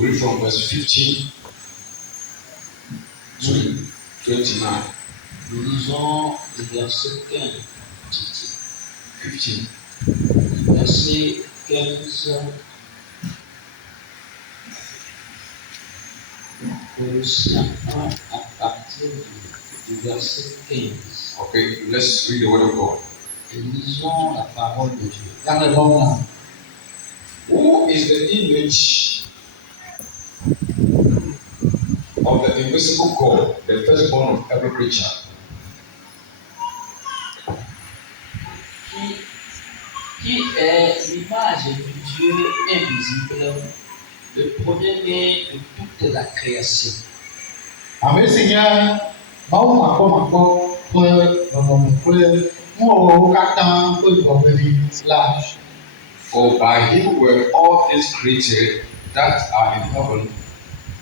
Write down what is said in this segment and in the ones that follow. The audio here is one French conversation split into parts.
We read from verse 15 to 29. Nous lisons le verset 15. 15. Verset 15. Colossiens 1 à partir du verset 15. Okay, let's read the word of God. Et lisons la parole de Dieu. Who is the image of the invisible God, the firstborn of every creature? Qui est l'image du Dieu invisible, le premier-né de toute la création? For by him were all things created that are in heaven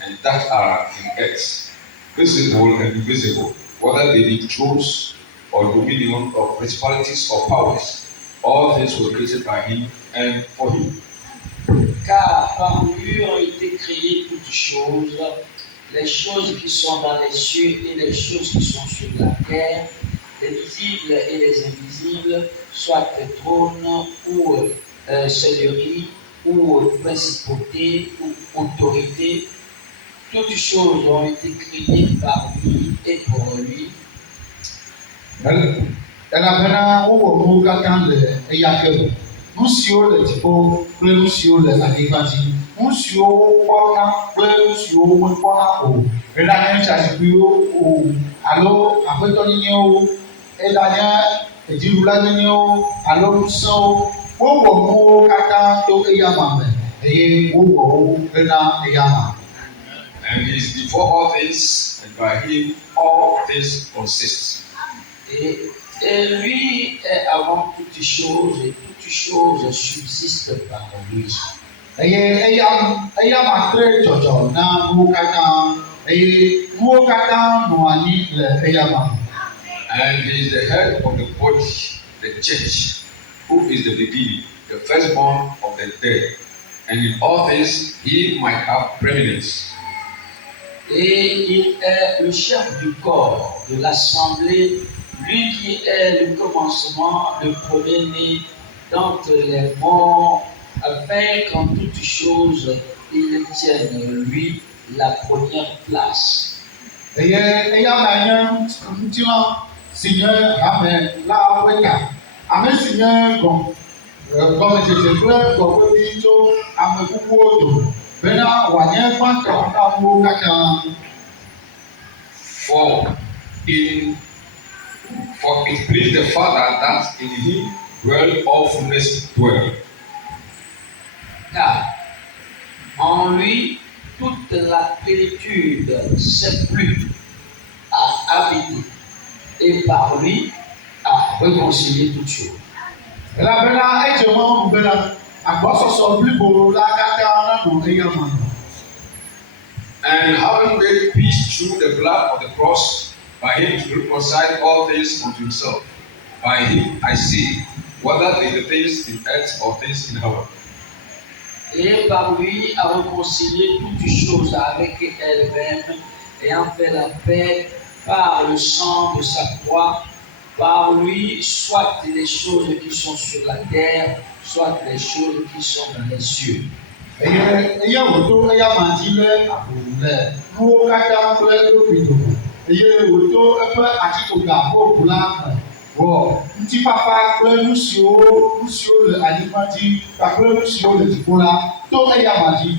and that are in earth, visible and invisible, whether they be thrones or dominion or principalities or powers. All things were created by him and for him. Car par lui ont été créées toutes choses, les choses qui sont dans les cieux et les choses qui sont sur la terre, les visibles et les invisibles, soit les trônes ou seigneuries ou principautés ou autorités. Toutes choses ont été créées par lui et pour lui. Nu siwo le dziƒo kple nu siwo le anyigba dzi, nu siwo wokpɔna kple nu siwo womekpɔna o, eɖanye tsaɖiƒiwo o alo aƒetɔnyenyewo, eɖanye edziɖula nyenyewo alo ŋusẽwo, wowɔ nuwo katã to eya ma me eye wowɔ wo hena eya ma. And he is before all things, and by him all things consist. Et lui est avant toutes choses, et toutes choses subsistent par lui. Eye eya ma tre dzɔdzɔ na nuwo katã, eye nuwo katã nɔ anyi le eya ma. And he is the head of the body, the church, who is the beginning, the firstborn of the dead, and in all things he might have preeminence. Et il est le chef du corps de l'assemblée, lui qui est le commencement, le premier-né d'entre les morts, afin qu'en toutes choses il tienne lui la première place. Eye eya ma nye ŋutilã si nye hame la ƒe ta, ame si nye gɔmedzedze kple gbɔgbɔɖi tso ame kukuwo dome, bena wòanye gbãtɔ na nuwo katã. For it pleased the Father that in him dwell all fullness dwell. Car en lui toute la plénitude s'est plu à habiter, et par lui à réconcilier toutes choses. Elabena edze mɔ bena agbɔsɔsɔ blibo la katã nanɔ eya ma. And having made peace through the blood of the cross, by him to reconcile all things unto himself. By him I say, whether in the things in earth or things in heaven. Et par lui à réconcilier toutes choses avec elle-même, ayant fait la paix par le sang de sa croix. Par lui, soit les choses qui sont sur la terre, soit les choses qui sont dans les cieux. Eye wòto eya ma dzi lé aƒo le nuwo katã kple eɖokui dome, eye wòto eƒe atitsoga ƒoƒu la me wɔ ŋutifafa kple nu siwo le anyigba dzi kpakple nu siwo le dziƒo la to eya ma dzi.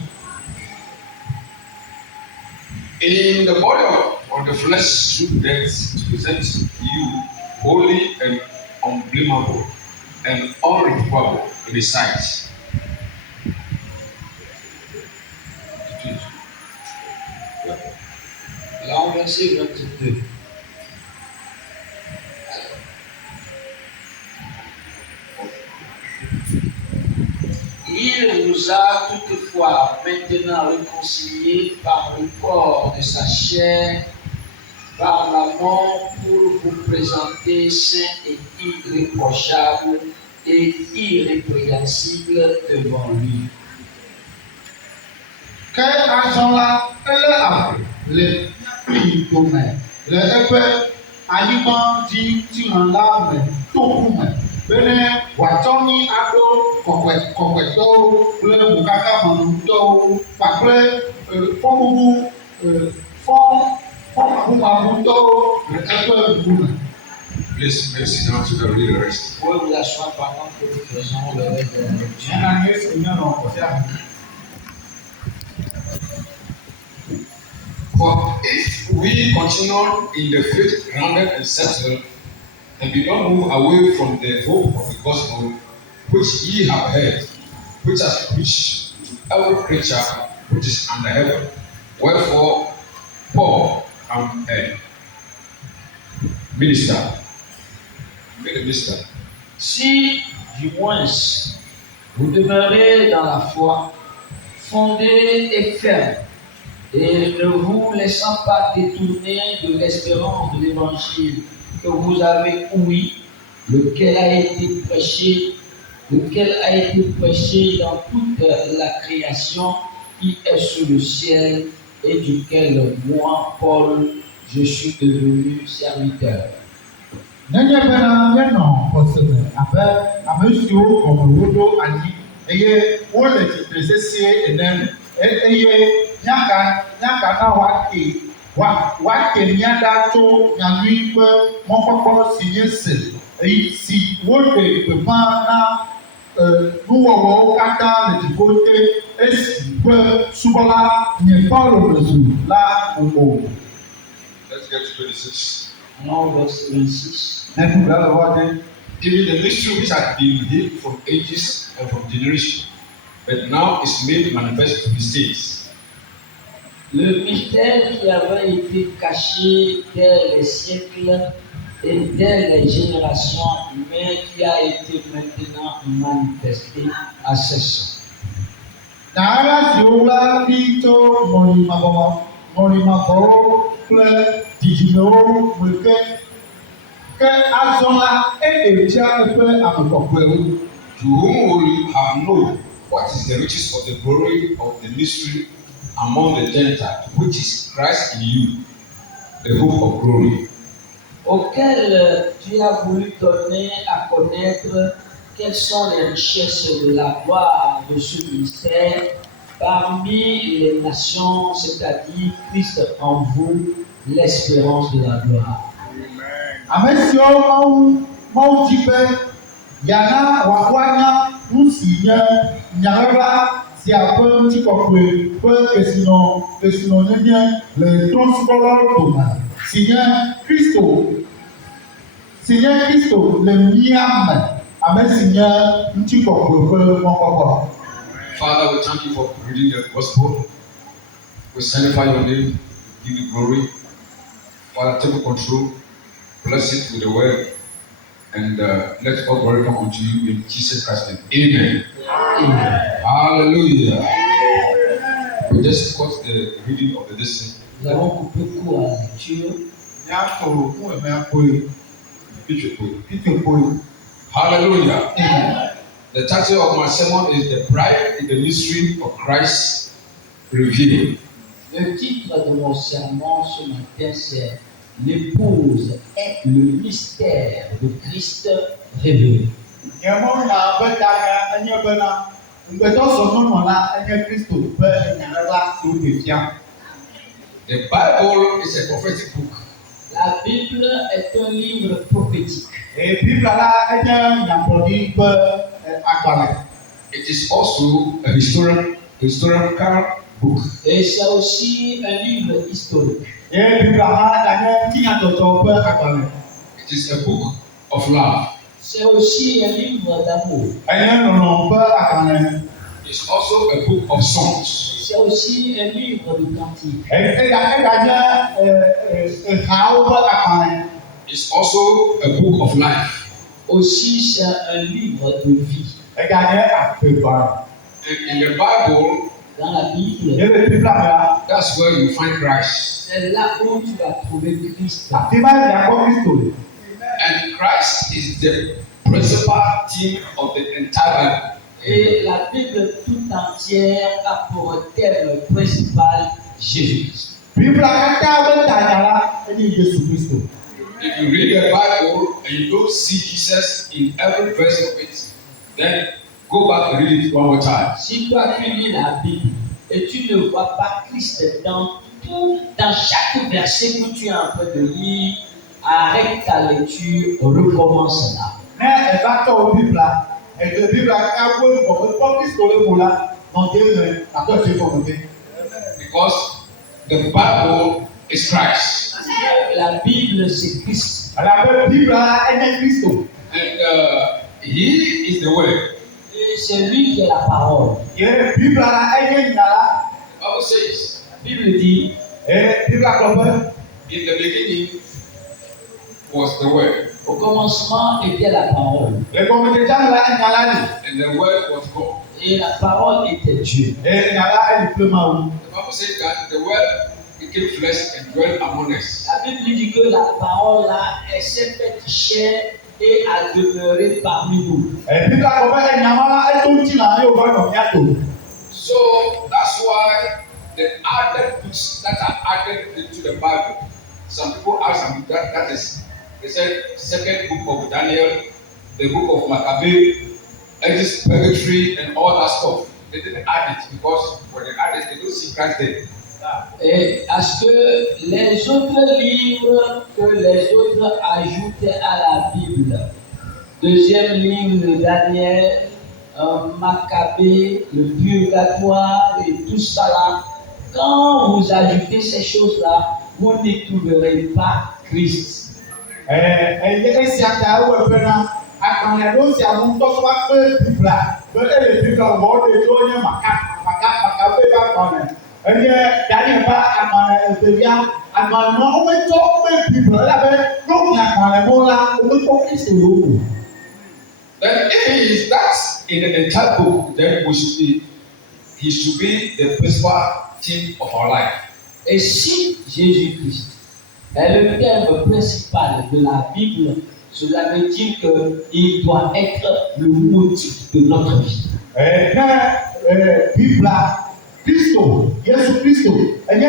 In the body of the flesh through death to present you holy and unblameable and unreprovable in his sight. Là, au verset 22. Il nous a toutefois maintenant réconciliés par le corps de sa chair, par la mort, pour vous présenter saints et irréprochables et irrépréhensibles devant lui. Ke azɔ la, elé avu le kpli dome le eƒe anyigba dzi ŋutilã la me toku me bene wòatsɔ mí aɖo kɔkɔetɔwo kple mokakamenutɔwo kpakple fɔbubu fɔmabumabutɔwo le eƒe ŋkume. Please sit down to the real rest. Vous pouvez vous asseoir pendant que nous faisons le reste de la lecture. Nyana nye Seigneur nɔ kɔsia me. For if we continue in the faith grounded and settled, and do not move away from the hope of the gospel which ye have heard, which has preached to every creature which is under heaven. Wherefore, Paul, minister. Si, du moins, vous demeurez dans la foi, fondés et fermes, et ne vous laissant pas détourner de l'espérance de l'évangile que vous avez ouï, lequel a été prêché dans toute la création qui est sous le ciel et duquel moi, Paul, je suis devenu serviteur. Nenye bena míenɔ xɔse me abe ame siwo gɔme woɖo anyi eye wole tsitre sesĩe ene eye míaka na woake mía ɖa tso nyanyui ƒe mɔkpɔkpɔ si nye se si woɖe gbeƒã na nuwɔwɔwo katã le dziƒo te esi ƒe subɔla nye Paulo le zu la gbogbo. Let's get to 26. Non, verset 26. Even the mystery which had been hid from ages and from generation, but now is made manifest to the saints. Le mystère qui avait été caché dès les siècles et dès les générations, mais qui a été maintenant manifesté à ses saints. N'ala siwo la ɖi tso mɔlimavɔwo kple dzidzimewo me ke azɔ la eɖevia eƒe ame kɔkɔewo. To whom will have known what is the riches of the glory of the mystery among the Gentiles, which is Christ in you, the hope of glory. Auquel tu as voulu donner à connaître quelles sont les richesses de la gloire de ce mystère parmi les nations, c'est-à-dire Christ en vous, l'espérance de la gloire. Ame siwo Mawu di be yana wòanya nu si nye nyaɣeɣla sia ƒe ŋutikɔkɔe ƒe kesinɔnyenye le trɔ̃subɔlawo dome si nye Kristo le mía me ame si nye ŋutikɔkɔe ƒe mɔkpɔkpɔ. Father, we thank you for reading the gospel. We sanctify your name, give you glory. Father, take control, bless it with the word, and let all glory come unto you in Jesus Christ's name. Amen. Amen. Hallelujah. We just got the reading of the lesson. Nous avons coupé court à la lecture. Hallelujah. Amen. The title of my sermon is The Bride in the Mystery of Christ Revealed. Le titre de mon sermon ce matin, c'est L'épouse est le mystère de Christ révélé. The Bible is a prophetic book. La Bible est un livre prophétique. It is also a historical book. Et c'est aussi un livre historique. It is a book of love. C'est aussi un livre d'amour. It's also a book of songs. C'est aussi un livre de cantiques. It's also a book of life. Aussi, c'est un livre de vie. In the Bible, Dans la Bible, that's where you find Christ. c'est là où tu vas trouver Christ. And Christ is the principal theme of the entire Bible. Et la Bible toute entière a pour thème principal Jésus-Christ. Bíblia kata bɛ tanya la ɛni Yesu Kristo. If you read the Bible and you don't see Jesus in every verse of it, then go back and read it one more time. Si toi tu lis la Bible et tu ne vois pas Christ dans chaque verset que tu es en train de lire, arrête ta lecture, recommence là. Ne ɛva tɔ o Bíblia ɛdè Bíblia kaka wo bɔ kpɔ Kristo le mo la n'ɔdze le atɔ tse fɔ mo de. Because the Bible is Christ. La Bible c'est Christ. Alabe Bíblia ɛnyɛ Kristo. And He is the Word. Et c'est lui qui est la parole. Yɛ Bíblia ɛnyɛ nyala. Bible says, La Bible dit, Bíblia kplɔ bɛ. in the beginning was the Word, au commencement était la parole. Le gɔmɛdedza la ɛnyala li. and the Word was God. Et la parole était Dieu. Nyala ɛli kple ma wo. The Bible says that the Word became flesh and dwelt among us. La Bible dit que la parole là, elle s'est faite chair et a demeuré parmi nous. Bíblia kplɔ bɛ ɛnyama la ɛto ŋuti la yóò bɛ nɔ miato. So that's why the other books that are added into the Bible, some people ask that is, they said, second book of Daniel, the book of Maccabee, Exodus, Purgatory, and all that stuff. They didn't add it because when they add it, they don't see Christ there. Et à ce que les autres livres que les autres ajoutaient à la Bible, deuxième livre de Daniel, Maccabée, le purgatoire et tout ça là, quand vous ajoutez ces choses-là, vous n'y trouverez pas Christ. Esia ta wo ɛfɛ na agbalẽ ɖo sia ŋu tɔsɔ va kpe Bíblia be ele Bíblia wɔ de tso nye maka be va gbalẽ enye Daniel ƒe agbalẽ evelia agbalẽ ma wo metsɔ kpe Bíblia elabe n'omi agbalẽ mo la wo mekpɔ Kristo le wo. Then if he is that in the entire book, then he should be the principal theme of our life. Et si Jésus-Christ est le thème principal de la Bible, cela veut dire qu'il doit être le motif de notre vie. Ne Bíblia Kristo Yesu Kristo enye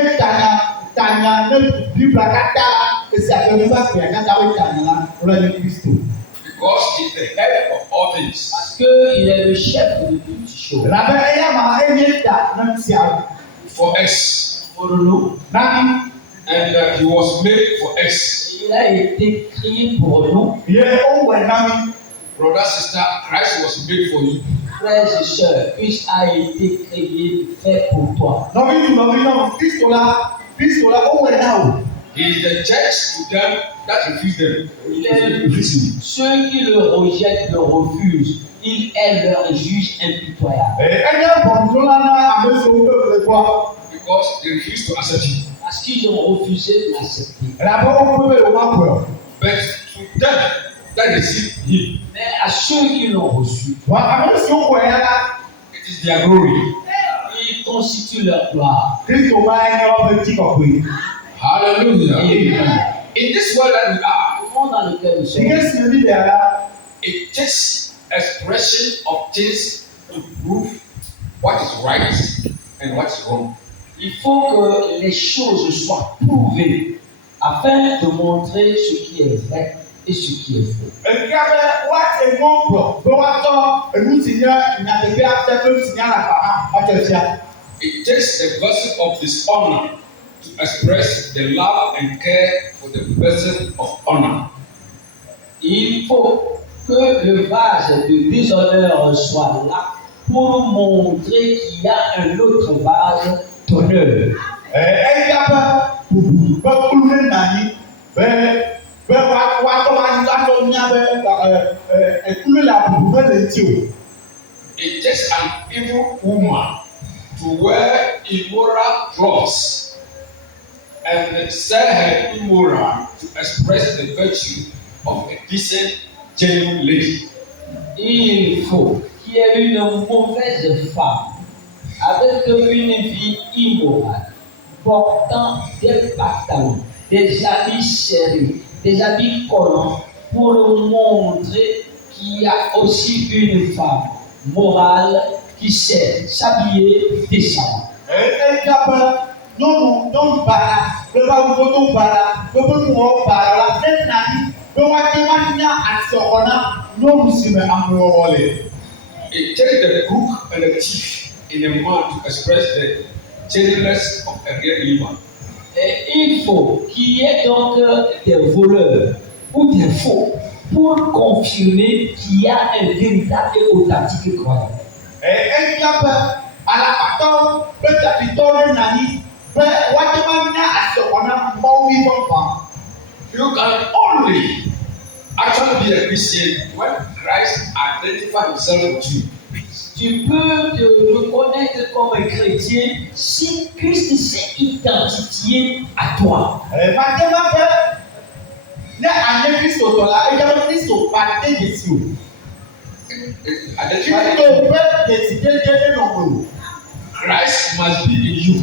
tanya ne Bíblia kata la esi ake va kpe anyata wo tanya la wole nye Kristo. Because he is the head of all things. Parce qu'il est le chef de toutes choses. Elabe eya ma enye ta ne sia For us. Pour nous, nani. And he was made for us. il a été créé pour nous. Ye o wɛ nami. Brother, sister, Christ was made for you. Frères et sœurs, Christ a été créé, fait pour toi. Nɔvi nɔ Kristo la o wɛ na o. He is the judge to them that refuse them. Il est ceux qui le rejettent, le refusent. Il est leur juge impitoyable. Enye bɔnjola na ame siwo ke le gbɔ. Because they refuse to accept him. Parce qu'ils ont refusé de l'accepter. Elabe wo pe be o ma kɔ. But to them that receive him, Mais à ceux qui l'ont reçu, Wa ame siwo wɔ ya la. it is their glory. ils constituent leur gloire. Kristo ma enye wɔƒe ti kɔkɔe. Hallelujah. Amen. In this world that we are, Le monde dans lequel nous sommes, Ike si ebi bia la. it takes expression of things to prove what is right and what is wrong. il faut que les choses soient prouvées afin de montrer ce qui est vrai et ce qui est faux. Ekia be wa te mo gblɔ be wa tɔ enu si nye nyateƒe ate kple enu si nye alakpa wa tse fia. It takes a vessel of dishonor to express the love and care for the person of honor. Il faut que le vase de déshonneur soit là pour montrer qu'il y a un autre vase d'honneur. Eya be bubu be kulu ne nanyi be wa tɔ wa tɔ nya be ekulu la bubu be le ŋuti o. It takes an evil woman to wear immoral clothes and sell her immoral to express the virtue of a decent, genuine lady. Il faut qu'il y ait une mauvaise femme avec une vie immorale, portant des pantalons, des habits serrés, des habits collants, pour montrer qu'il y a aussi une femme morale qui sait s'habiller décemment. It takes the crook and the thief in a man to express the gentleness of a real believer. Et il faut qu'il y ait donc des voleurs ou des faux pour confirmer qu'il y a un véritable et authentique croyant. You can only actually be a Christian when Christ identifies himself with you. Tu peux te reconnaître comme un chrétien si Christ s'est identifié à toi. Christ must be in you.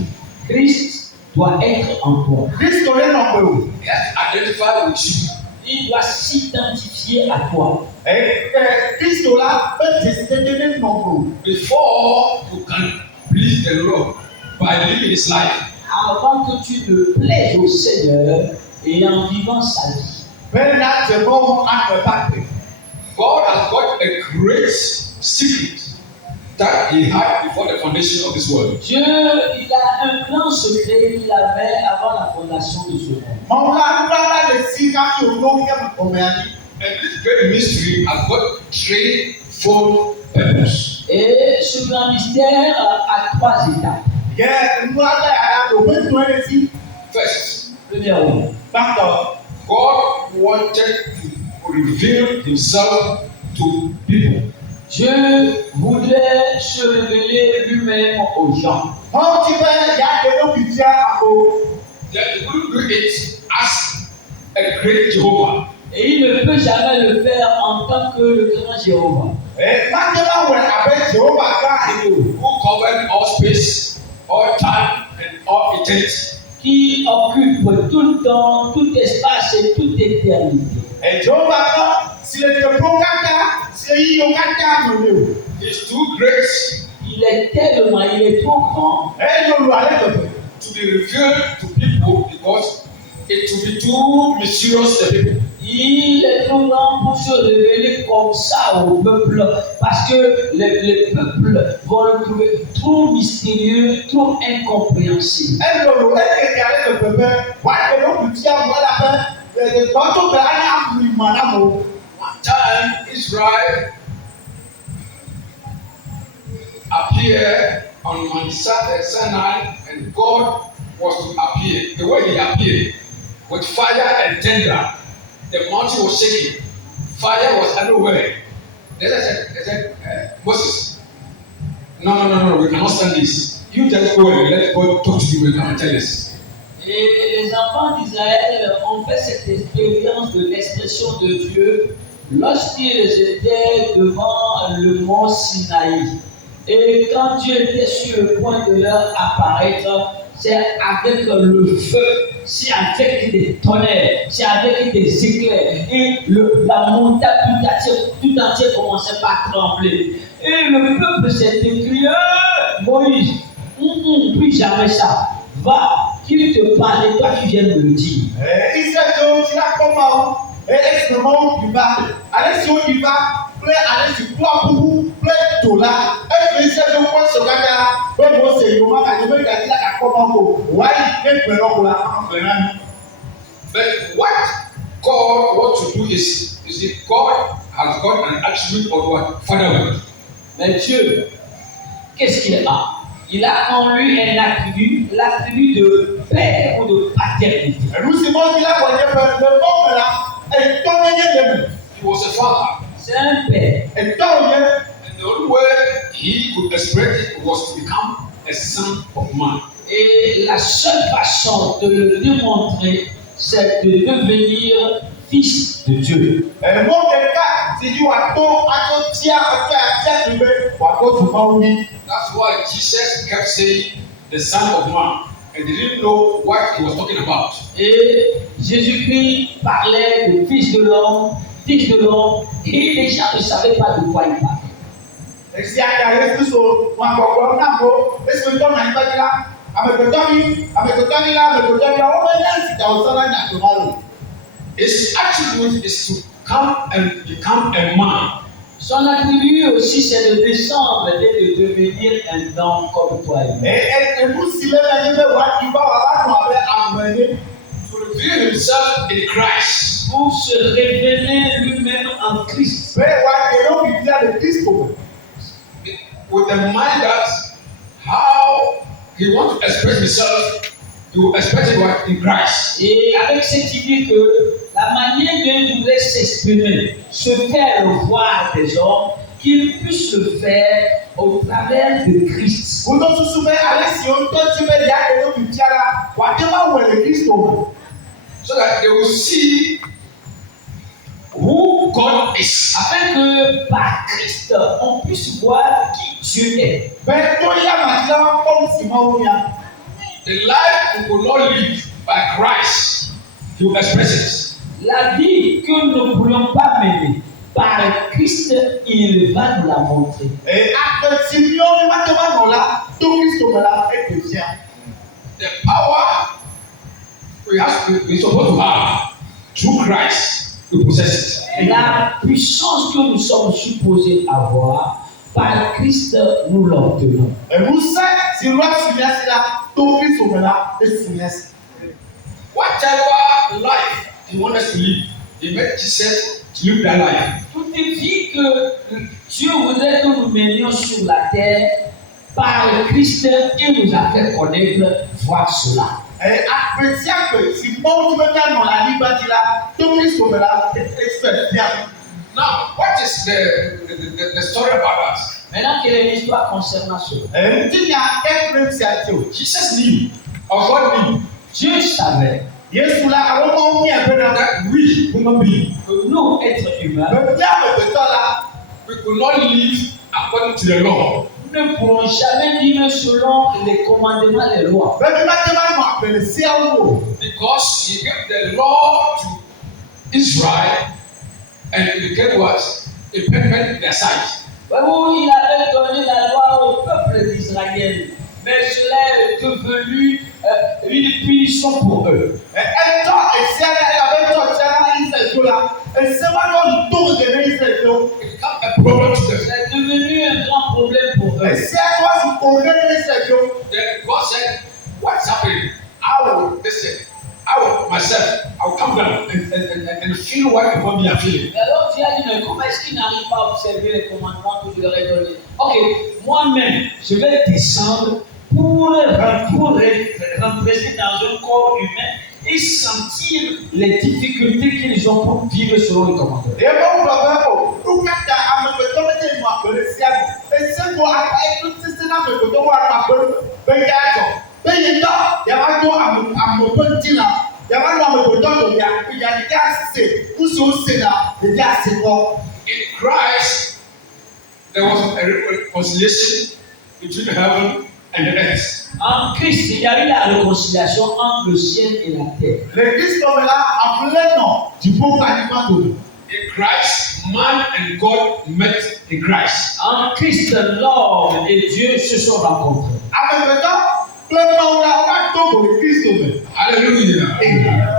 Christ doit être en toi. He has identified with you. Il doit s'identifier à toi. Before you can please the Lord by living his life. Avant que tu ne plaises au Seigneur et en vivant sa vie. God has got a great secret that he had before the foundation of this world. Dieu, il a un grand secret qu'il avait avant la fondation de ce monde. And this great mystery has got threefold purpose. Et ce grand mystère a trois étapes. First, Premièrement, God wanted to reveal himself to people. Dieu voulait se révéler lui-même aux gens. That he couldn't do it as a great Jehovah. Et il ne peut jamais le faire en tant que le grand Jéhovah. Who covered all space, all time, and all eternity. Qui occupe tout le temps, tout espace et toute éternité. He's too great. Il est trop grand. To be revealed to people because it will be too mysterious to people. Il est trop grand pour se révéler comme ça au peuple parce que les peuples vont le trouver trop mystérieux, trop incompréhensible. One time Israel appeared on Mount Sinai and God was to appear. The way he appeared with fire and thunder, the mountain was shaking. Fire was everywhere. Then I said, Moses, no, we cannot stand this. You just go and let God talk to you and come and tell us. Et les enfants d'Israël ont fait cette expérience de l'expression de Dieu lorsqu'ils étaient devant le mont Sinaï. Et quand Dieu était sur le point de leur apparaître, c'est avec le feu, c'est avec des tonnerres, c'est avec des éclairs. Et la montagne tout entière commençait par trembler. Et le peuple s'est écrié, Moïse, plus jamais ça. Va, qu'il te parle et toi tu viens de le dire. But what God wants to do is if God has got an attribute of what? Fatherhood. Mais Dieu, qu'est-ce qu'il a? Il a en lui un attribut, l'attribut de père ou de paternité. He was a father. C'est un père. And the only way he could express it was to become a son of man. Et la seule façon de le démontrer, c'est de devenir fils de Dieu. That's why Jesus kept saying the Son of Man, and they didn't know what he was talking about. Et Jésus-Christ parlait de fils de l'homme, et les gens ne savaient pas de quoi il parlait. Esi aka Yesu Kristo wọn akɔkɔ nam o esi ntɔ na nipa gyina amekotɔ mi la amekotɔ mi a wɔn bɛ yɛ sika ɔsɔ na nya tomalo. His attribute is to come and become a man. Son attribut aussi, c'est de descendre et de devenir un homme comme toi et moi. Ebu si lé lé lé wa iba wa ba nù abẹ amẹni. To reveal himself in Christ. Pour se révéler lui-même en Christ. Bẹ́ẹ̀ wá èrò bìbí à lè Kristo. With the mind that how he wants to express himself, he will express it in Christ. Et avec cette idée que la manière dont il voudrait s'exprimer, se faire voir des hommes, qu'il puisse le faire au travers de Christ. Kótó tuntun bẹ́ẹ̀ alẹ́ sí ohun tó ti bẹ́ẹ̀ di àgbẹ̀rẹ̀ bìbí ara wà á dé wá wẹ̀lẹ̀ Kristo. So that they will see who God is. Afin que par Christ, on puisse voir qui Dieu est. Bẹ́ẹ̀ tó yá màtí lọ́wọ́ kọ́ sí mọ́ wọ́n yá. The life we will not live by Christ, he will express it. La vie que nous ne pourrions pas mener par Christ, il va nous la montrer. Àpètì ni ó ní wájú wà nù la tó Kristo mọ̀ la ẹ̀ pè fìyà. The power we supposed to have through Christ, we possess it. La puissance que nous sommes supposés avoir, par Christ, nous l'obtenons. Ẹ̀músẹ́ ti rọ́ sílẹ̀ sí la tó Kristo mọ̀ la ẹ̀ sílẹ̀ sí. Whatever life he wants us to live, he made Jesus to live that life. Toute vie que Dieu voudrait que nous menions sur la terre, par Christ, il nous a fait connaître, voir cela. Àpètì àpè si mọ́wó tí wọ́n dá nù la nígbà tí la tó Kristo mọ̀ la ẹ̀ fẹ̀ fìyà. Now, what is the story about that? Maintenant, quelle est l'histoire concernant cela? Ẹ̀ǹtí ni akẹ́kọ̀ọ́ ti àti o. Jesus knew, or God knew, Dieu savait Yéésù la àwọn ọmọ ní ẹgbẹ́ náà. that we human beings, que nous, êtres humains, Bẹ̀bí àpètọ́ la. we could not live according to the law. nous ne pourrons jamais vivre selon les commandements des lois. Bẹ̀bí bá tẹ́ bá nù àpèlè sí àwọn o. Because he gave the law to Israel and it became what? A perfect in their sight. Voyez-vous, il avait donné la loi au peuple d'Israël, mais cela est devenu une punition pour eux. Ẹ̀tọ́ èsì ẹ̀rẹ́ abẹ́tọ̀ tí a máa ń sẹ̀tọ́ la. Èsì wá lọ tó òdèmé ìsẹ̀tọ́. It became a problem to them. C'est devenu un grand problème pour eux. Èsì ẹ̀tọ́ sì kò òdèmé ìsẹ̀tọ́. Then God said, what's happening? I will listen. I will myself, I will come down and feel what the body are feeling. Et alors Dieu a dit, mais comment est-ce qu'il n'arrive pas à observer les commandements que je leur ai donnés? Ok, moi-même, je vais descendre pour rentrer dans un corps humain et sentir les difficultés qu'ils ont pour vivre selon les commandements. Èmi ò gbọ́ bẹ́ẹ̀ o. Lúkàtà amẹ̀pẹ̀tọ́ bẹ́ẹ̀ tẹ̀ mú àpèlè sí àná. Èsì kò àgbà ètò sísè náà mẹ̀pẹ̀tọ́ wà nù àpèlè bẹ́ẹ̀ yá àtọ̀. Bẹ́ẹ̀ yẹn tọ́ yàrá tó àmọ̀pẹ̀ ntì la. Yàrá nù àmọ̀pẹ̀tọ́ tó yà ìyá ìdí àsìsè kùsù òsè la ìdí àsìkò. In Christ, there was a reconciliation between heaven and the earth. En Christ, il y a eu la réconciliation entre le ciel et la terre. L'église comme là, appelé non, du pauvre animal. In Christ, man and God met in Christ. En Christ, l'homme et Dieu se sont rencontrés. Amẹ̀pẹ̀tọ́ plémọ̀ la wá tó kò ní Kristo. Hallelujah.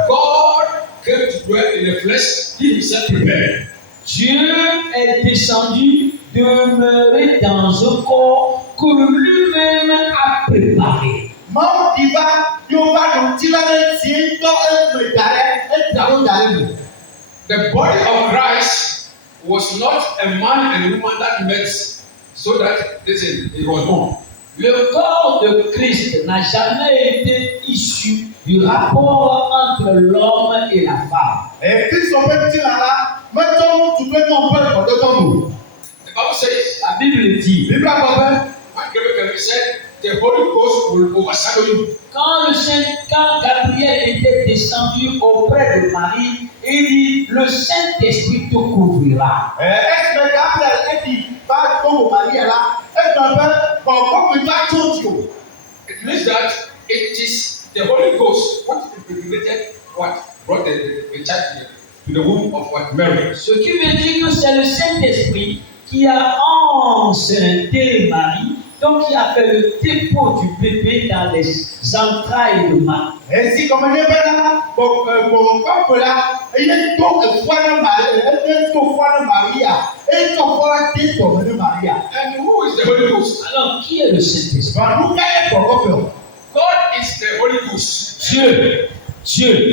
God came to dwell in the flesh, he himself prepared. Dieu est descendu demeurer dans un corps que lui-même a préparé. Mọ́wó ìbá yóò bá dùn tí lálẹ́ tí ń tọ́ ẹ̀mẹ̀ ìdàrẹ́ ẹ̀dàrú ìdàrẹ́ mi. The body of Christ was not a man and a woman that met so that listen, it was born. Le corps de Christ n'a jamais été issu du rapport entre l'homme et la femme. Kristo bɛ ti la la mɛtɔ tu bɛ nɔ bɛ kɔdɔ tɔ do. The Bible says, La Bible dit, Bíbélì àgbà bɛ. when Gabriel said, the Holy Ghost will overshadow you. quand Gabriel était descendu auprès de Marie, il dit, le Saint-Esprit te couvrira. Ɛsɛ Gabriel ɛdi ba tó o Maria la ɛgbɛ bɛ kɔkɔ mi ba tó ti o. It means that it is the Holy Ghost what impregnated what brought the child to the womb of what Mary. Ce qui veut dire que c'est le Saint-Esprit qui a enceinté Marie, donc qui a fait le dépôt du bébé dans les entrailles de Marie. Esi comme ne bena ko la eye to efua na Maria e to fora ti to na Maria. And who is the Holy Ghost? Alors, qui est le Saint-Esprit? Ba nu ka e ko God is the Holy Ghost. Dieu,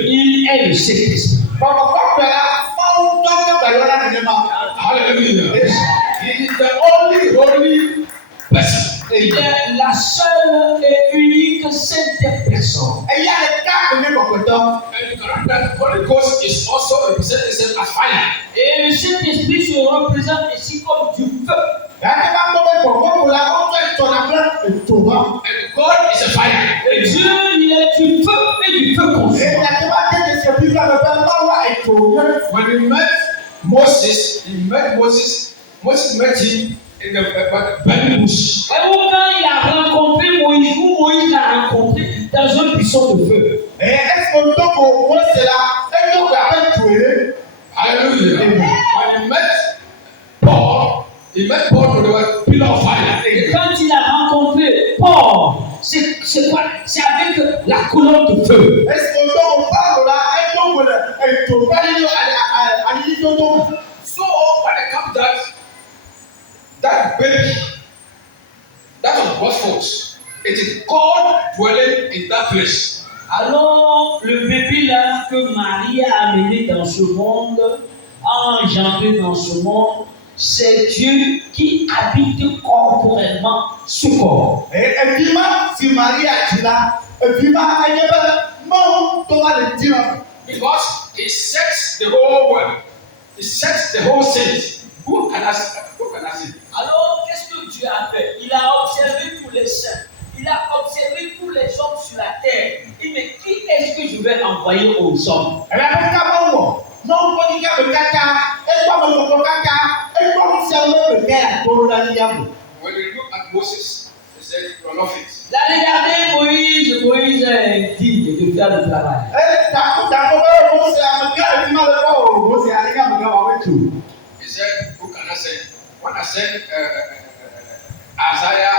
il est le Saint-Esprit. Hallelujah. He is the only holy person. Il est la seule et unique sainte personne. And that Holy Ghost is also represented as fire. Et le Saint-Esprit se représente ici comme du feu. And God is a fire. Et Dieu, il est du feu et du feu consumant. When he met Moses, Moses met him in the burning bush. Et quand il a rencontré Moïse, ou Moïse l'a rencontré dans un buisson de feu. Hallelujah. When he met Paul with a pillar of fire. Et quand il a rencontré Paul, c'est quoi? C'est avec la colonne de feu. So when it comes that baby that was brought forth, it is God dwelling in that place. Alors, le bébé là que Marie a amené dans ce monde, a engendré dans ce monde, c'est Dieu qui habite corporellement ce corps. Because he sets the whole world, he sets the whole saints. Who can I see? Alors, qu'est-ce que Dieu a fait? Il a observé tous les saints. Il a observé tous les hommes sur la terre. Il dit, mais qui est-ce que je vais envoyer aux hommes? When you look at Moses, he said, you are not fit. Là, regardez Moïse est digne de faire le travail. He said, who can I send? When I send Isaiah,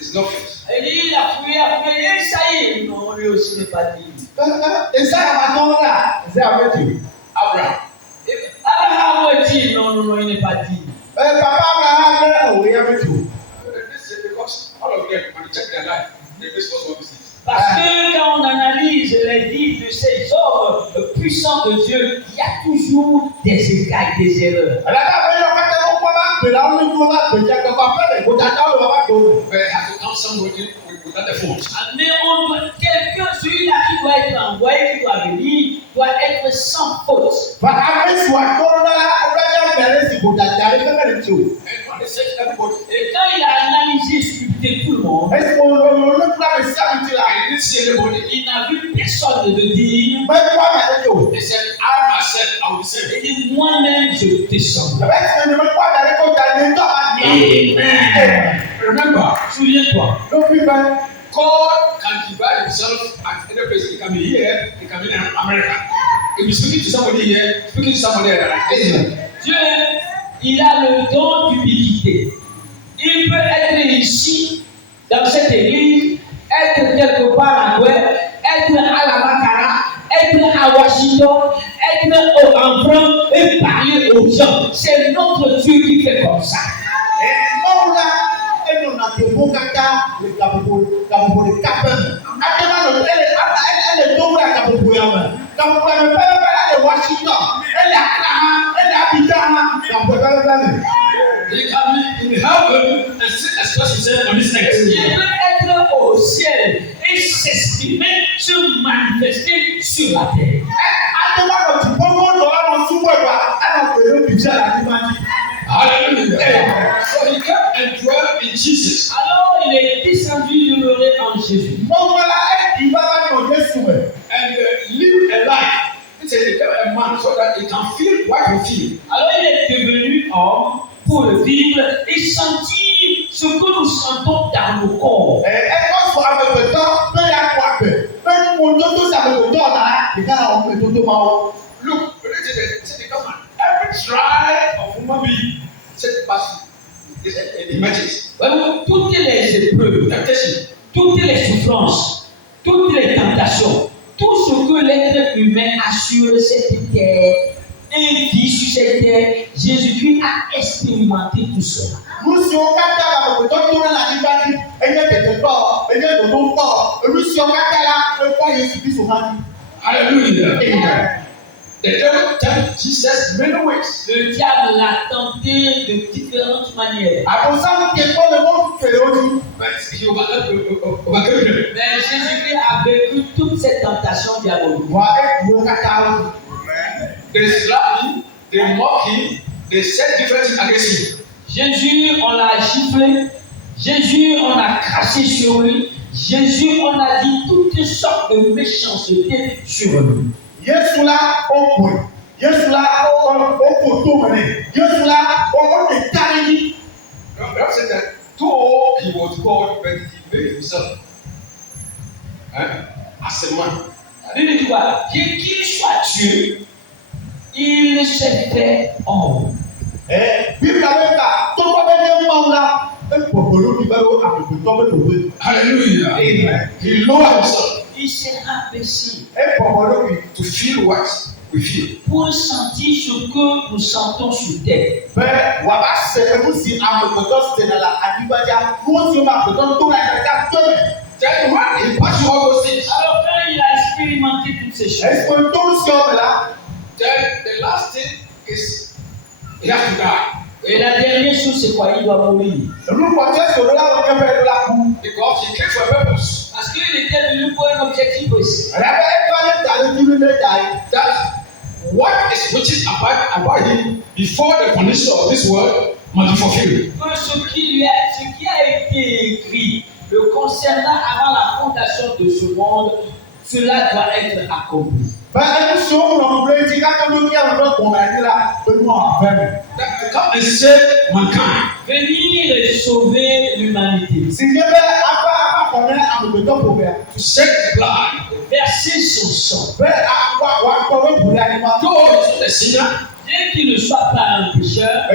is not fit. Et il a fouillé, ça y est. Non, lui aussi n'est pas digne. Abraham. Abraham dit, non, il n'est pas digne. This is because all of them, when you check their life, they miss what one is. Parce que quand on analyse les vies de ces hommes puissants de Dieu, il y a toujours des écailles, des erreurs. But it has to come somebody without the fault. Mais on doit, quelqu'un, celui-là qui doit être envoyé, qui doit venir, doit être sans faute. And when they search everybody, Et quand il a analysé, scruté tout le monde, I didn't see anybody. il n'a vu personne de digne. He said, I myself, I will say. Il dit, moi-même, je descends. Remember, Souviens-toi. God can divide himself at any place. He can be here, he can be in America. If he's speaking to somebody here, speaking to somebody there. Dieu, il a le don d'ubiquité. Il peut être ici, dans cette église, être quelque part à Ouest, être à la Macara, être à Washington, être en France et parler aux gens. C'est notre Dieu qui fait comme ça. He can be in heaven and sit express himself on this earth. Il peut être au ciel et s'exprimer, se manifester sur la terre. Hallelujah. So he came and dwelt in Jesus. Alors il est descendu demeurer en Jésus. And live a life. He said he became a man so that he can feel what we feel. Alors il est devenu homme pour le vivre et sentir ce que nous sentons dans nos corps. Look, say the government. Every tribe of human being said, but emerges. Toutes les épreuves, toutes les souffrances, toutes les tentations, tout ce que l'être humain a sur cette terre et vit sur cette terre, Jésus-Christ a expérimenté tout cela. Hallelujah. Amen. The devil tempted Jesus many ways. Le diable l'a tenté de différentes manières. But he overcame them. Mais Jésus-Christ a vécu toutes ces tentations diaboliques. They slapped him, they mocked him, they said different things against him. Jésus, on l'a giflé. Jésus, on a craché sur lui. Jésus, on a dit toutes sortes de méchanceté sur lui. The Bible said that though he was God, but he made himself as a man. Bien qu'il soit Dieu, il s'est fait homme. Hallelujah. Amen. He lowered himself Il s'est abaissé to feel what we feel. pour sentir ce que nous sentons sur terre. Then when he passed through all those things, Alors quand il a expérimenté toutes ces choses, then the last thing is he has to die. et la dernière chose c'est quoi? Il doit mourir. Because he came for a purpose. Parce qu'il était venu pour un objectif aussi. That what is written about him before the foundation of this world must be fulfilled. Que ce qui a été écrit le concernant avant la fondation de ce monde, cela doit être accompli. That come and save mankind. Venir et sauver l'humanité. To shed the blood. Verser son sang. Though he's not a sinner, Bien qu'il ne soit pas un pécheur,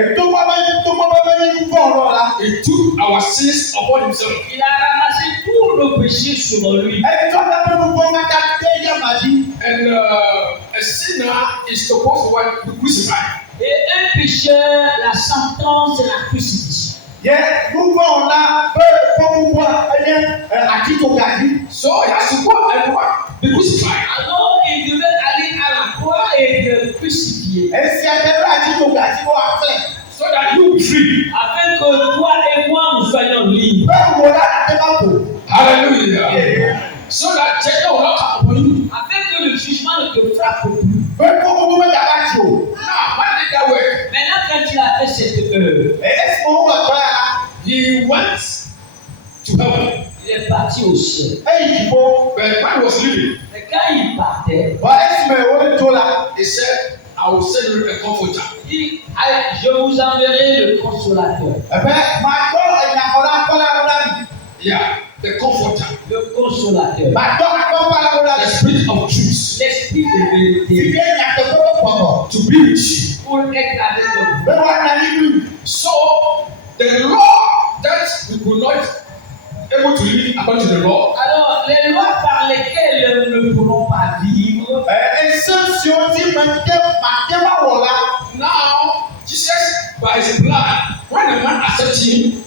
he took our sins upon himself. il a ramassé tous nos péchés sur lui. And a sinner is supposed to be crucified. Et un pécheur, la sentence c'est la crucifixion. So he has to go and what? Be crucified. Alors il devait aller à la croix et le crucifier. So that you will be free. Afin que toi et moi nous soyons libres. Hallelujah. Yeah. So that Jacob will not come upon you. Afin que le jugement ne te frappe plus. Now, why did that work? Maintenant, quand il a fait cette œuvre, He went to heaven. il est parti au ciel. But when he was leaving, Mais quand il partait, he said, I will send you a comforter. il dit, je vous enverrai le consolateur. Yeah, the comforter. Le consolateur. The spirit of truth. L'esprit de vérité. To be with you. Pour être avec nous. So, the law that we could not able to live according to the law. Alors, les lois par lesquelles nous ne pourrons pas vivre. Now, Jesus, by his blood, when a man accepts him,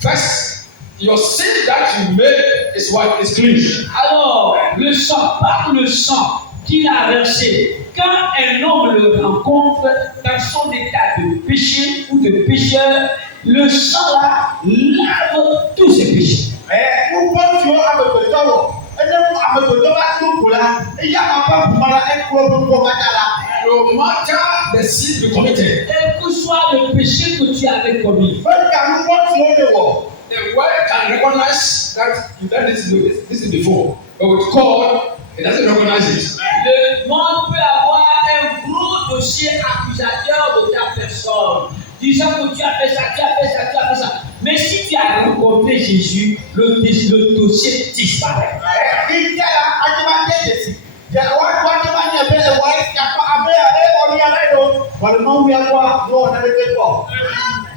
first, your sin that you made is what is clean. Alors, le sang, par le sang qu'il a versé, quand un homme le rencontre dans son état de péché ou de pécheur, le sang là lave tous ses péchés. No matter the sin you committed, Et que soit le péché que tu avais commis, the world can recognize that you done this before, but with God, it doesn't recognize it. le monde peut avoir un gros dossier accusateur de ta personne, disant que tu as fait ça, tu as fait ça, tu as fait ça. Mais si tu as rencontré Jésus, le dossier disparaît.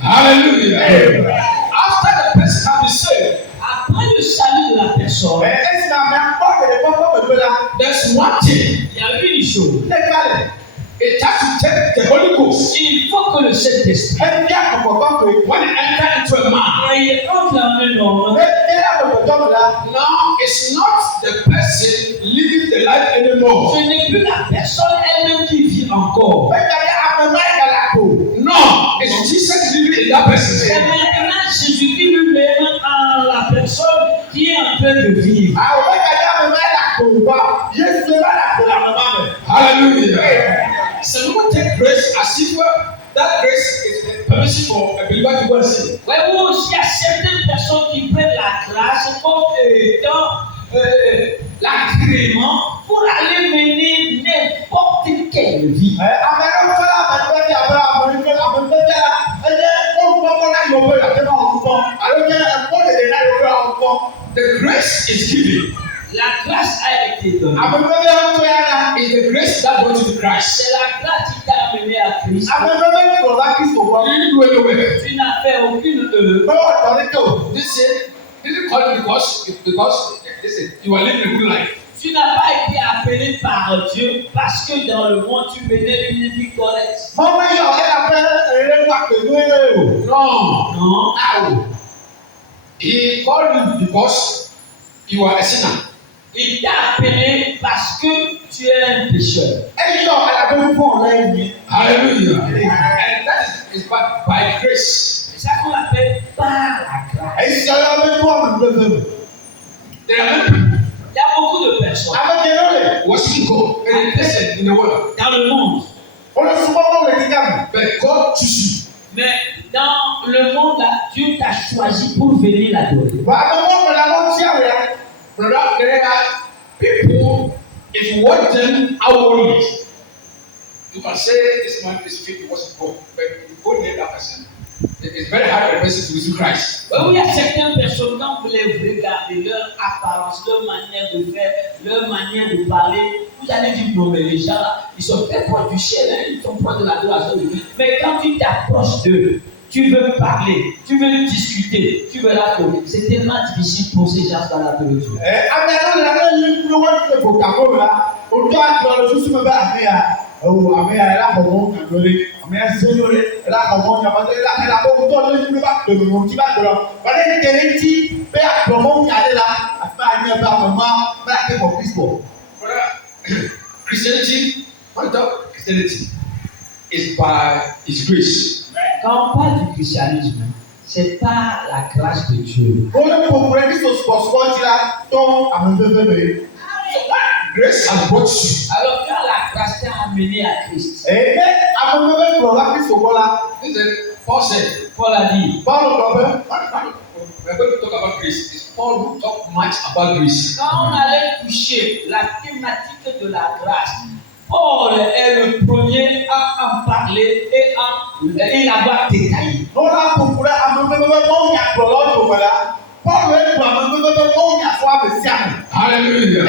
Hallelujah. after the person has been saved, Après le salut de la personne, there's one thing. il y a une chose. It has to take the Holy Ghost. Il faut que le Saint-Esprit, When it enters into a man, quand il entre dans un homme, now it's not the person living the life anymore. ce n'est plus la personne elle-même qui vit encore. No, it's Jesus living in that person. C'est maintenant Jésus-Christ lui-même en la personne qui est en train de vivre. Hallelujah. Some people take grace as if that grace is permission for a believer to go and sin. Voyez-vous aussi, il y a certaines personnes qui prennent la grâce comme étant l'agrément pour aller mener n'importe quelle vie. The grace is given. La grâce a été donnée. Is the grace that brought you to Christ. C'est la grâce qui t'a amené à Christ. You didn't do anywhere. Tu n'as fait aucune œuvre. This is called because listen, you are living a good life. Tu n'as pas été appelé par Dieu parce que dans le monde tu menais une vie correcte. Non. He called you because you are a sinner. Il t'a appelé parce que tu es un pécheur. Hallelujah. And that is by grace. C'est ça qu'on appelle par la grâce. There are many people Il y a beaucoup de personnes worshiping God and listen in the world. dans le monde. But God choose you. Mais dans le monde là, Dieu t'a choisi pour venir l'adorer. Brother, there are people, if you watch them outwardly, you can say this man is fit to worship God, but if you go near that person, it's very hard for the person to receive Christ. Oui, il y a certaines personnes, quand vous les regardez, leur apparence, leur manière de faire, leur manière de parler, vous allez dire non, mais les gens là, ils sont très proches du ciel, hein, ils sont proches de l'adoration de Dieu. Mais quand tu t'approches d'eux, tu veux parler, tu veux discuter, tu veux la connaître. C'est tellement difficile pour ces gens dans la Dieu. Christianity, what about Christianity? Is by His grace. Quand on parle du christianisme, c'est par la grâce de Dieu. Grace has brought you. Alors quand la grâce t'a amené à Christ, Listen, Paul said, Paul a dit, we're going to talk about grace. It's Paul who talked much about grace. quand on allait toucher la thématique de la grâce, Paul est le premier à en parler et l'avoir détaillé. Hallelujah.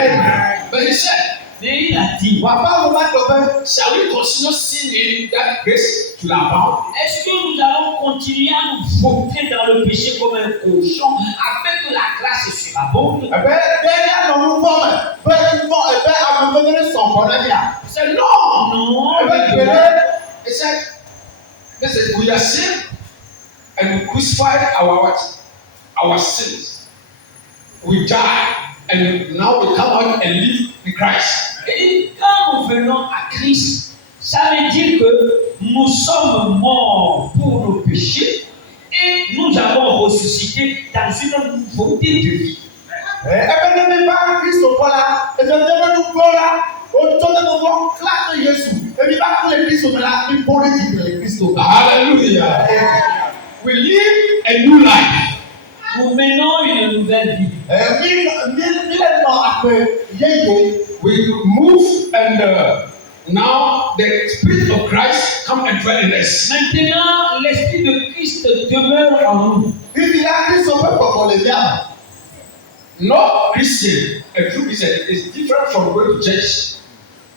But he said, Mais il a dit, shall we continue sinning that grace to abound? est-ce que nous allons continuer à nous fauter dans le péché comme un cochon afin que la grâce surabonde? He said, no. He said, listen, we are saved and we crucified our sins. We died and now we come out and live in Christ. Et quand nous venons à Christ, ça veut dire que nous sommes morts pour nos péchés et nous avons ressuscité dans une nouveauté de vie. Hallelujah. We live a new life. Nous menons une nouvelle vie. We move and now the Spirit of Christ come and dwell in us. Maintenant, l'Esprit de Christ demeure en nous. No Christian, a true Christian, is different from going to church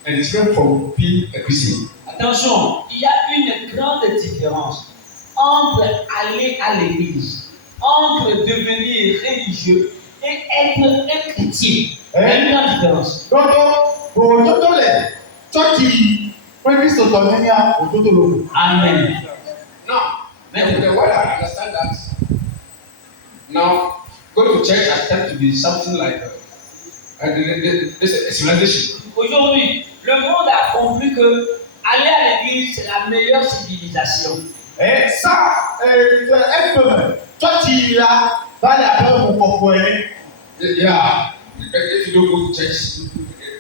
and it's different from being a Christian. Attention, il y a une grande différence entre aller à l'église entre devenir religieux et être un chrétien. Il y a une grande différence. Amen. Now, the word I understand that. Now, go to church has tend to be something like a civilization. Aujourd'hui, le monde a compris que aller à l'église, c'est la meilleure civilisation. Et ça, toi, tu iras, va la Yeah, if you don't go to church,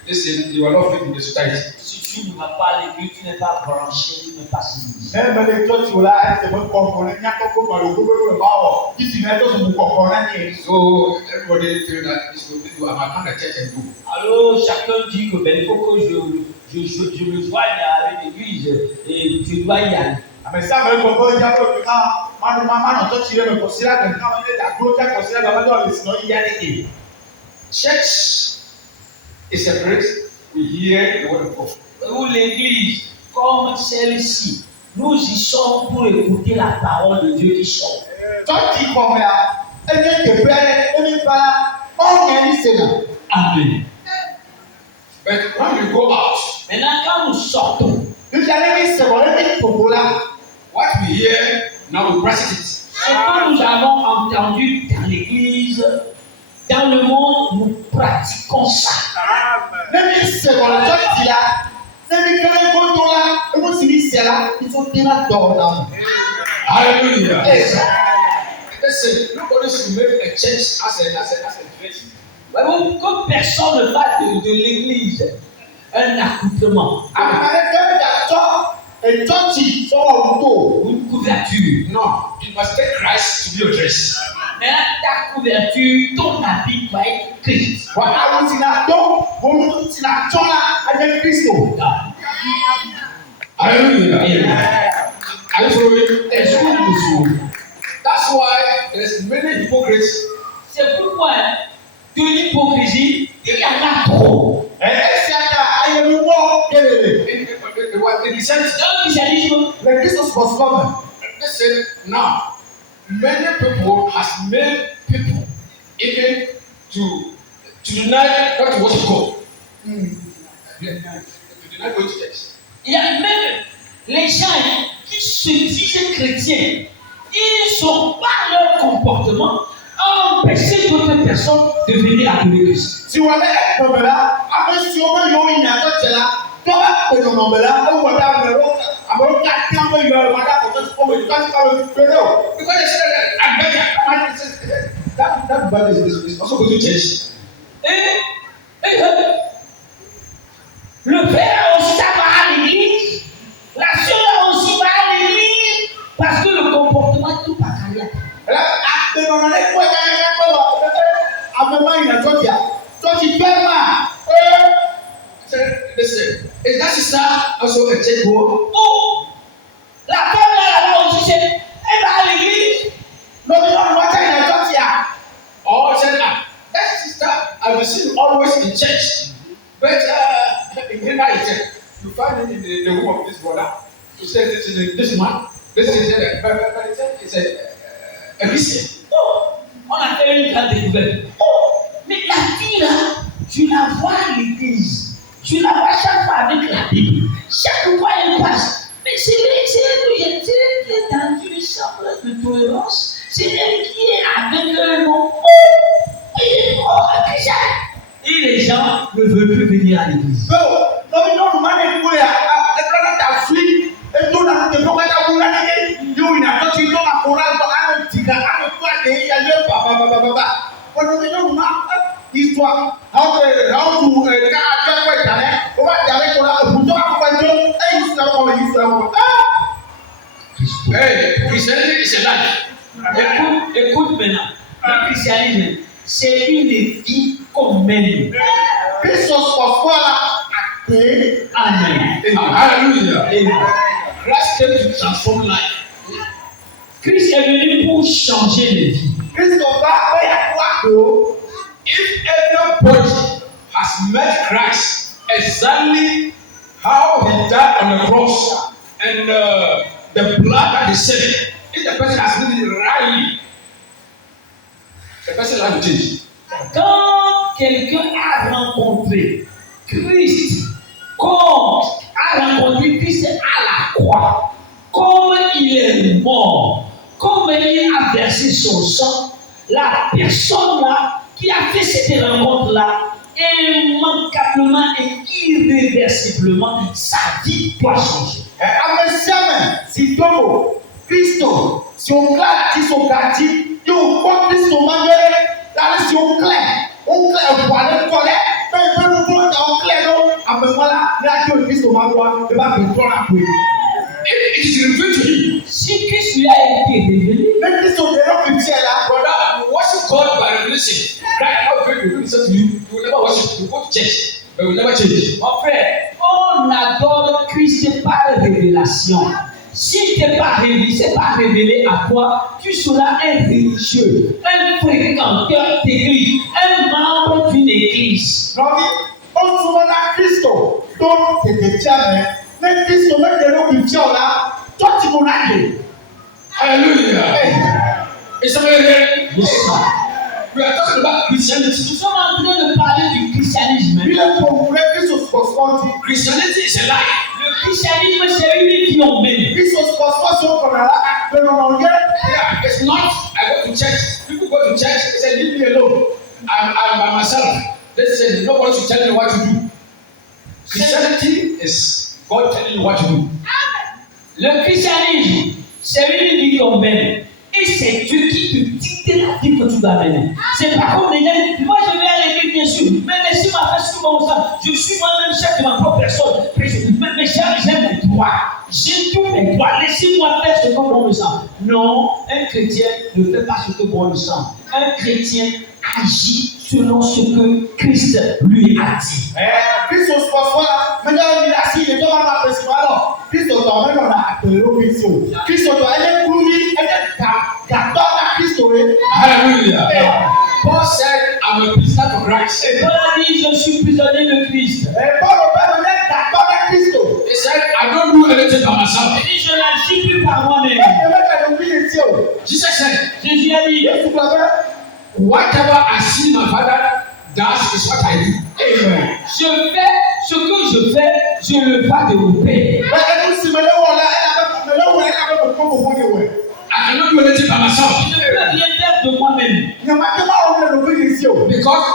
listen, you are not fit in the society. Si tu ne vas pas à l'église, tu n'es pas branché, tu n'es pas civilisé. même les toi, tu vas, c'est bon, comprendre, il y a pas de problème, si tu n'es pas sur mon comprendre, So everybody feel that it's going to attend the church and go. Alors chacun dit que ben, il faut que je me joigne avec l'église et tu dois y aller. mais ça veut dire que quand maman toi tu me considères que quand on est d'accord tu considères que maman sinon il y a des Church is a place we hear the word of God. Où l'église, comme celle-ci, nous y sommes pour écouter la parole de Dieu qui sort. toi qui comprends et ne te plaît et ne pas on est Seigneur. Amen. But when we go out, Maintenant, quand nous sortons, nous allons c'est bon et pour là. what we hear now we practice it. ce que nous avons entendu dans l'église, dans le monde, nous pratiquons ça. Même c'est bon toi tu là. Même quand les gens là, et moi si c'est là, ils sont déjà dans. Hallelujah. Yes. Listen, nobody should make a church as a place. Voyez-vous, que personne ne fasse de l'église un accoutrement, une couverture. No, you must take Christ to be your dress. Mais ta couverture, ton habit doit être Christ. Hallelujah. Amen. Are you following? Est-ce que vous suivez? That's why there's many hypocrites. C'est pourquoi de l'hypocrisie, il y en a trop. In the sense, Dans le christianisme, listen, now, many people has made people even to deny not to worship God. To deny going to church. il y a même les gens qui se disent chrétiens. Ils sont par leur comportement empêcher d'autres personnes de venir à l'église. Si on est là, après si on veut y aller à là, toi tu es dans le là, on va dans le alors quand on veut y aller, on va dans le Because they said that I better. That bad is also going to church. Et le père aussi ça va à l'église, la soeur aussi va à l'église, parce que le comportement est tout pas carrière. Listen, is that sister also a church goer? Oh, la femme là aussi, elle va à l'église. Or said, that sister I will see always in church, but in night you find it in the room of this brother. You say this man, this is but it's a Christian. Oh, on a fait une grande découverte. Oh, mais la fille là, tu la vois à l'église. Tu la vois chaque fois avec la Bible. Chaque fois elle passe. Mais c'est elle qui est dans une chambre de tolérance. C'est elle qui est avec un nom. Et les gens ne veulent plus venir à l'église. Histoire, how to Hey, Christianity is a life. Écoute maintenant. Le christianisme, c'est une vie qu'on mène. Amen. Hallelujah. Amen. Christ came to transform life. Christ est venu pour changer les vies. If anybody has met Christ exactly how he died on the cross and the blood that he shed, if the person has lived it rightly, the person has to change. Quand quelqu'un a rencontré Christ, a rencontré Christ à la croix, comme il est mort, comme il a versé son sang, la personne là qui a fait cette rencontre là, immanquablement et irréversiblement, sa vie doit changer. Amesiame si dogo Kristo si o kla ti so gati yo ko Kristo mangere la si o kla wale kole pe no to ta o kla no amewala na ki o Kristo mangwa e ba pe to na pe. If it is revealed to you, Si Christ lui a été révélé, Le Kristo de no pe ti la brother, you worship God by revelation. Right now, if you listen to you, you will never worship. You go to church, but you will never change. mon frère, on adore Christ par révélation. Si tu n'es pas révélé, c'est pas révélé à toi, tu seras un religieux, un fréquenteur d'église, un membre d'une église. Robi o sumo na Kristo to te ti ame le Kristo me de no pe ti ola to ti mo na de. Hallelujah. Is somebody here? Yes, sir. We are talking about Christianity. Nous sommes en train de parler du christianisme. Ile ko re Kristo sporti Christianity is a lie. Le christianisme, c'est une vie en même. Kristo sporti so ko na la pe no ye. Yeah, it's not. I go to church. People go to church. They say, leave me alone. I'm by myself. They say, nobody should tell me what to do. Christianity is God telling you what to do. Le christianisme, c'est une vie en même. Et c'est Dieu qui te dicte la vie que tu dois mener. C'est pas comme les gens, moi je vais à l'église bien sûr, mais laissez-moi faire ce que moi ça. Je suis moi-même chef de ma propre personne. Mais mes chers, j'ai mes droits. J'ai tous mes droits. Laissez-moi faire ce que bon me semble. Non, un chrétien ne fait pas ce que bon me semble. Un chrétien agit selon ce que Christ lui a dit. Kristo sporti la me da mi la si le to ma na principal. Kristo to me no na pe lo Kristo. Kristo to ele kuri ga to na Kristo e. Hallelujah. Paul said, I'm a prisoner for Christ. Paul a dit, je suis prisonnier de Christ. Paul o pe me ga to na Kristo. He said, I don't do anything by myself. Il dit, je n'agis plus par moi-même. E me ga no bi ti o. Jesus said, Jésus a dit, Yesu gba be. whatever I see my father does is what I do. Amen. je fais ce que je fais, je le vois de mon Père. Ba e tu si me le wo la e me le wo e na be ko ko ni we. I cannot do anything by myself. Je ne peux rien faire de moi-même. Ni ma ke ma o le no bi ti o. Because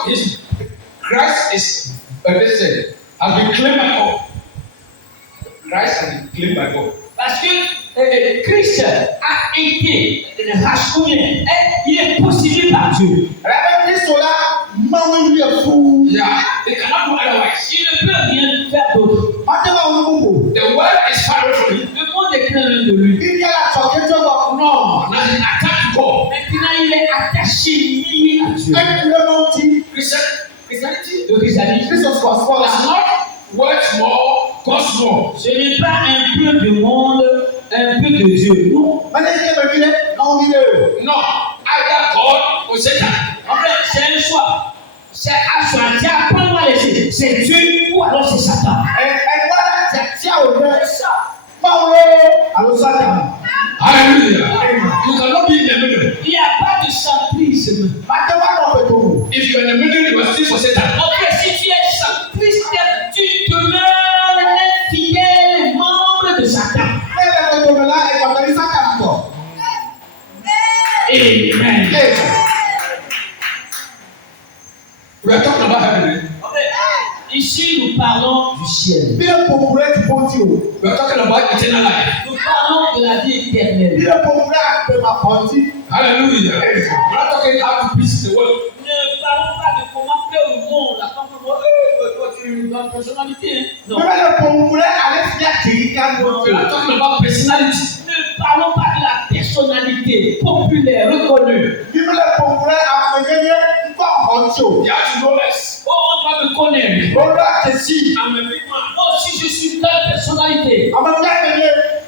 Christ is, listen, has been claimed by God. Christ has been claimed by God. Parce que Christ a été racheté, il est possédé par Dieu. Ra be Kristo la ma wo wi e fu. Yeah, they cannot do otherwise. Il ne peut rien faire d'autre. Ma te ma wo mo. The world is far away from him. Le monde est plein de lui. Bi la so ke to go. No, nothing attached to God. Maintenant, il est attaché, lié à Dieu. E le no ti. Christianity Le christianisme, Kristo sporti is la. not worth more, cost more. ce n'est pas un peu de monde, un peu de Dieu. Non. Ma ne ke me bi le na o ni le. No, either God or Satan. En fait, c'est un choix. C'est à choisir. Prends-moi laisser. C'est Dieu ou alors c'est Satan. Wa la ti a o le. Ma wo alo Satan. Hallelujah. You cannot be in the middle. Il n'y a pas de centrisme. Ma te wa no pe to. If you're in the middle, you are still for Satan. En fait, si tu es centriste, tu demeures un fidèle membre de Satan. E le ko to me la e ko te Satan ko. Amen. We are talking about heaven. Ici, nous parlons du ciel. Bi e popure ti ponti o. We are talking about eternal life. Nous parlons de la vie Bi éternelle. e popure a pe ma ponti. Hallelujah. We are not talking how to peace the world. Ne parlons pas de comment faire le monde, la femme de notre personnalité. Non. Me le popure ale ti a ti ka no We are ti. talking about personality. Ne parlons pas de la personnalité populaire, reconnue. Bi me le popure a me gege ko ho ti o. You have to know us. Oh, on doit me connaître. O la te si. I'm a big man. Oh, si je suis telle personnalité. Ama ja me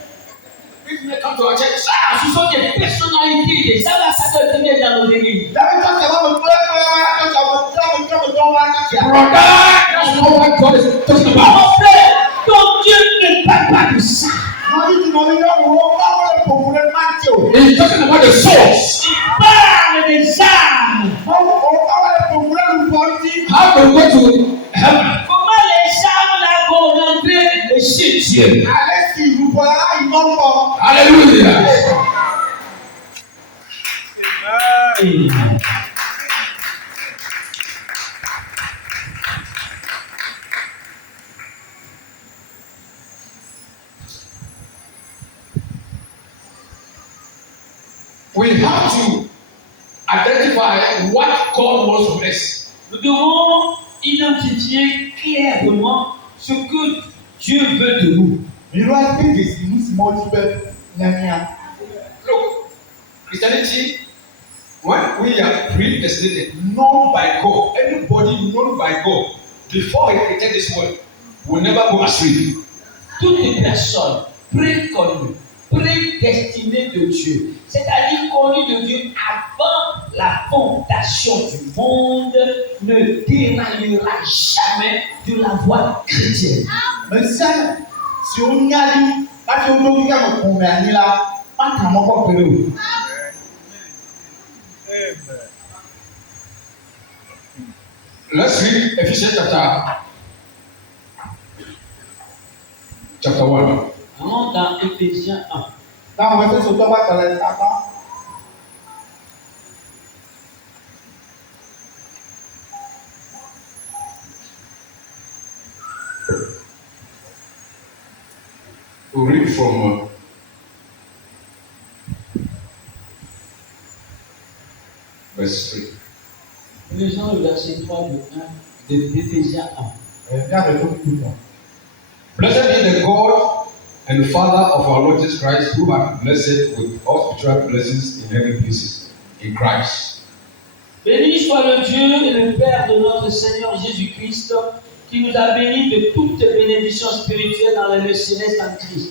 If you come to our church, Ah, ce sont des personnalités. Ça, là, ça doit venir dans nos églises. David talk about the prayer to don't want to hear. brother, that's not what God is talking about. Mon frère, ton Dieu ne parle pas de ça. Money to money no wo ba wo le popure man ti o. He's talking about the souls. Il parle des âmes. how to go to heaven. Comment les gens là vont rentrer chez Dieu? Alẹ́ sì rúbọ ìmọ̀pọ̀. Hallelujah. Amen. We have to identify what God wants from us. Nous devons identifier clairement ce que Dieu veut de nous. Ìlú àgbègbè sí ní sùmọ́ ti bẹ́ nyànyà. Look, Christianity, when we are predestinated, known by God, anybody known by God, before He created this world, will never go astray. Toutes les personnes préconnues, prédestinées de Dieu, c'est-à-dire connues de Dieu avant la fondation du monde, ne déraillera jamais de la voie chrétienne. Mẹsàn tí ó nyájú láti olórí kàmú kùnmí ànyílá má kà mọ́ kọ́ péré o. Let's read Ephesians chapter 1. Allons dans Éphésiens 1. Táwọn ẹgbẹ́ sọ̀tọ́ bá kàlẹ́ kápá. We'll read from verse 3. Lisons le verset 3 de Éphésiens 1. Ní àbẹ̀ tó kú nù. Blessed be the God and Father of our Lord Jesus Christ, who has blessed with all spiritual blessings in heavenly places in Christ. Béni soit le Dieu et le Père de notre Seigneur Jésus-Christ, qui nous a bénis de toutes bénédictions spirituelles dans les lieux célestes en Christ.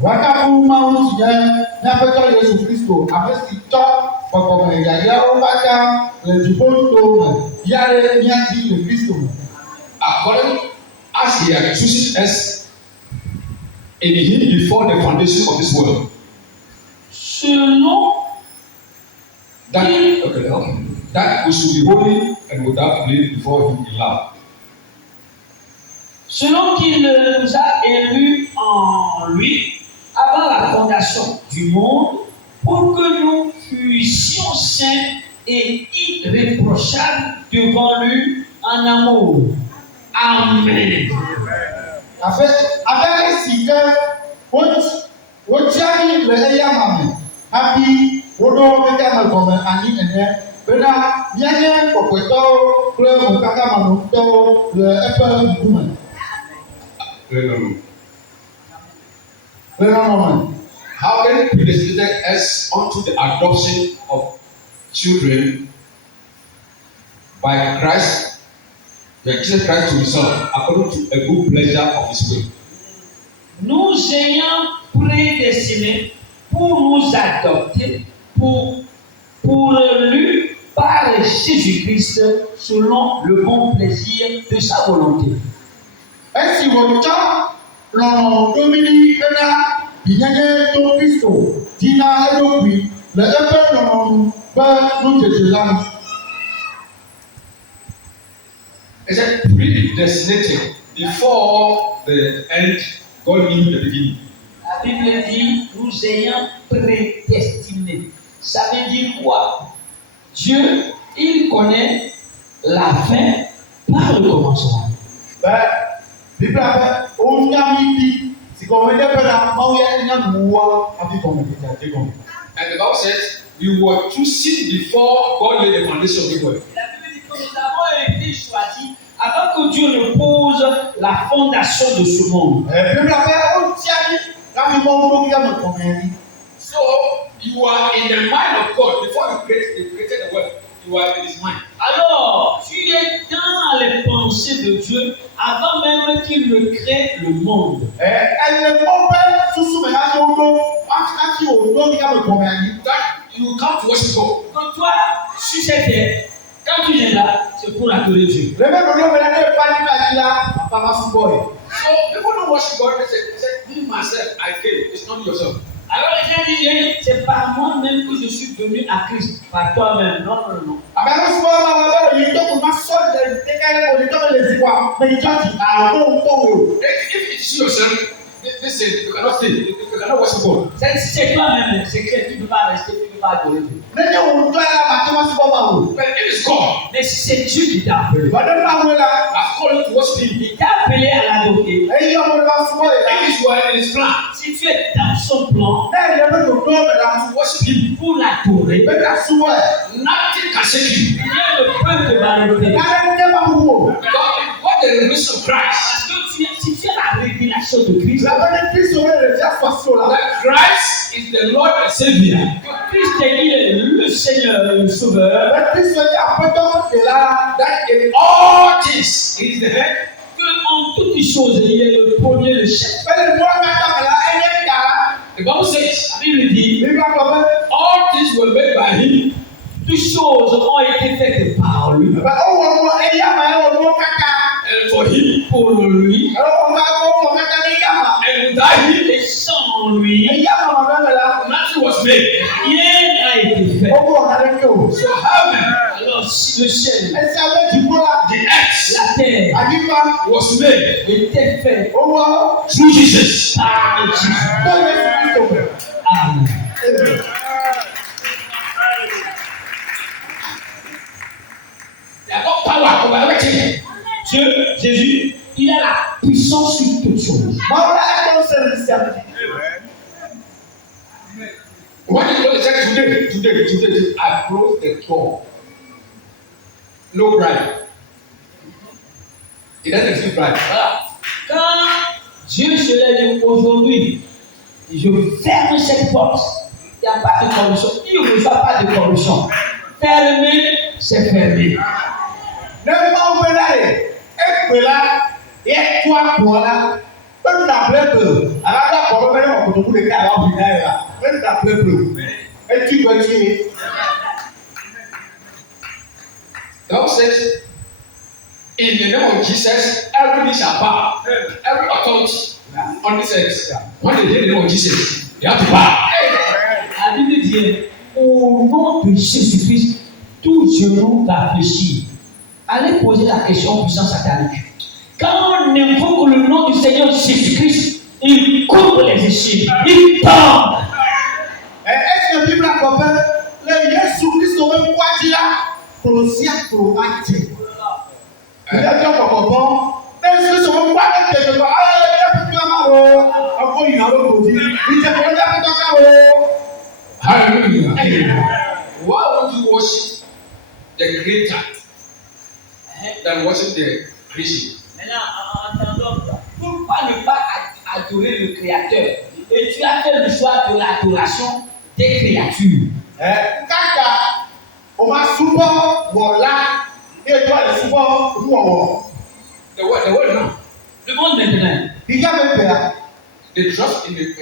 Wákàtí máa ń sì jẹ́ ní afẹ́tọ́ Yéṣu Kristo, àfẹ́sì tọ́ pọ̀pọ̀mọ̀ ìyàyà ó bá ká lẹ́dìbò tó mọ̀ yára ní àti ilé Kristo mọ̀. According as He had chosen us in Him before the foundation of this world. Selon That we should be holy and without blame before Him in love. Selon qu'il nous a élus en lui avant la fondation du monde, pour que nous fussions saints et irréprochables devant lui en amour. Amen. Afẹ́fẹ́ sì kẹ́ wọ́n tí a ní ilẹ̀ ẹ̀yà màmì àbí wọ́dọ̀ mẹ́ta mẹ́kọ̀ọ́mẹ́ àní ẹ̀nẹ́ bẹ́ẹ̀ni yẹ́nyẹ́ pọ̀pẹ́tọ́ kúrẹ́ mọ̀ káká màmú tọ́ lẹ̀ ẹ̀fẹ́ ìdúmẹ̀. Having predestinated us unto the adoption of children by Christ, Jesus Christ to Himself, according to a good pleasure of His will. Nous ayant prédestinés pour nous adopter pour lui par Jésus-Christ selon le bon plaisir de sa volonté. Esi wòtá lọ́nà domini bena ìyẹnyẹ tó Kristo dina ẹlòpì lẹ ẹfẹ lọ́nà bẹ ló tètè lánà. It said predestinated before the end. God knew the beginning. La Bible dit nous ayant prédestinés. Ça veut dire quoi? Dieu, il connaît la fin par le commencement. Bẹ́ẹ̀ bíbélì abẹ́ ó nyàmí bí sìkọ̀mẹ́dẹ́ bẹ́ẹ̀ náà máa yẹ nyàmú wá àbí kọ̀mẹ́dẹ́ tàbí kọ̀mẹ́dẹ́. And the Bible says we were chosen before God laid the foundation of the world. La Bible dit que nous avons été choisis avant que Dieu ne pose la fondation de ce monde. Bíbélì abẹ́ ó tíyàmí láti mọ owó lórí àmọ̀ kọ̀mẹ́dẹ́. So you are in the mind of God before He created the world. You are in His mind. Alors, tu es dans les pensées de Dieu avant même qu'il ne crée le monde. Ẹ̀ẹ́dẹ̀ mọ́ bẹ́ẹ̀ súnsún mẹ́ta tó ń lọ láti òun lórí àmọ̀ kọ̀mẹ́dẹ́. That you come to worship God. Donc toi, sur cette terre, quand tu viens là, c'est pour adorer Dieu. Lẹ́mẹ̀ lórí ọmọ ẹ̀dẹ́ bá nígbà yìí la bàbá fún bọ́ọ̀lù. So people don't worship God. They say, me myself, I came. It's not yourself. Alors les gens disent, c'est par moi-même que je suis venu à Christ, par toi-même. Non, non, non. Àbẹ̀rẹ̀ fún ọmọ ọmọ bẹ́ẹ̀ yìí tó kù máa sọ ìdẹ̀rẹ̀ tẹ́kẹ́ If it's yourself, listen, you cannot stay. You cannot worship God. Si c'est toi-même, c'est que tu ne peux pas rester, tu ne peux pas adorer Dieu. But if it's God, Mais si c'est Dieu qui t'a appelé, I've called you to worship Him. il t'a appelé à l'adorer. If it's you are in His plan Si tu es dans son plan to worship Him, pour l'adorer, nothing can shake you. rien ne peut te balayer. Because what the revelation of Christ, Parce que si tu as la révélation de Christ, that Christ is the Lord and Savior. que Christ est le Seigneur et le Sauveur, That in all things He is the head. que en toutes choses il est le premier, le chef. The Bible says, La Bible dit, all things were made by Him. toutes choses ont été faites par lui, And for Him, pour lui, and without Him, et sans lui, nothing was made. rien n'a été fait. So heaven, Alors si le ciel, the earth, la terre was made était fait through Jesus. par Jésus. Amen. They have got power over everything. Dieu, Jésus, il a la puissance sur toutes choses. When you go to church today, I close the door. No bribe. It doesn't exist bribe. Voilà. Quand Dieu se lève aujourd'hui, je ferme cette porte, il n'y a pas de corruption. Il ne reçoit pas de corruption. Fermé, c'est fermé. The Bible says, in the name of Jesus, every knee shall bow, every authority on this earth. When they hear the name of Jesus, they have to bow. La Bible dit, au nom de Jésus-Christ, tout genou va fléchir. Allez poser la question puissance satanique. Quand on invoque le nom du Seigneur Jésus-Christ, il coupe les échelles, il tombe. Hallelujah. Why would you worship the Creator than worship the creation? Maintenant, entendons, pourquoi ne pas adorer le Créateur? Et tu as fait le choix de l'adoration des créatures. The word now. Le monde maintenant, They trust in the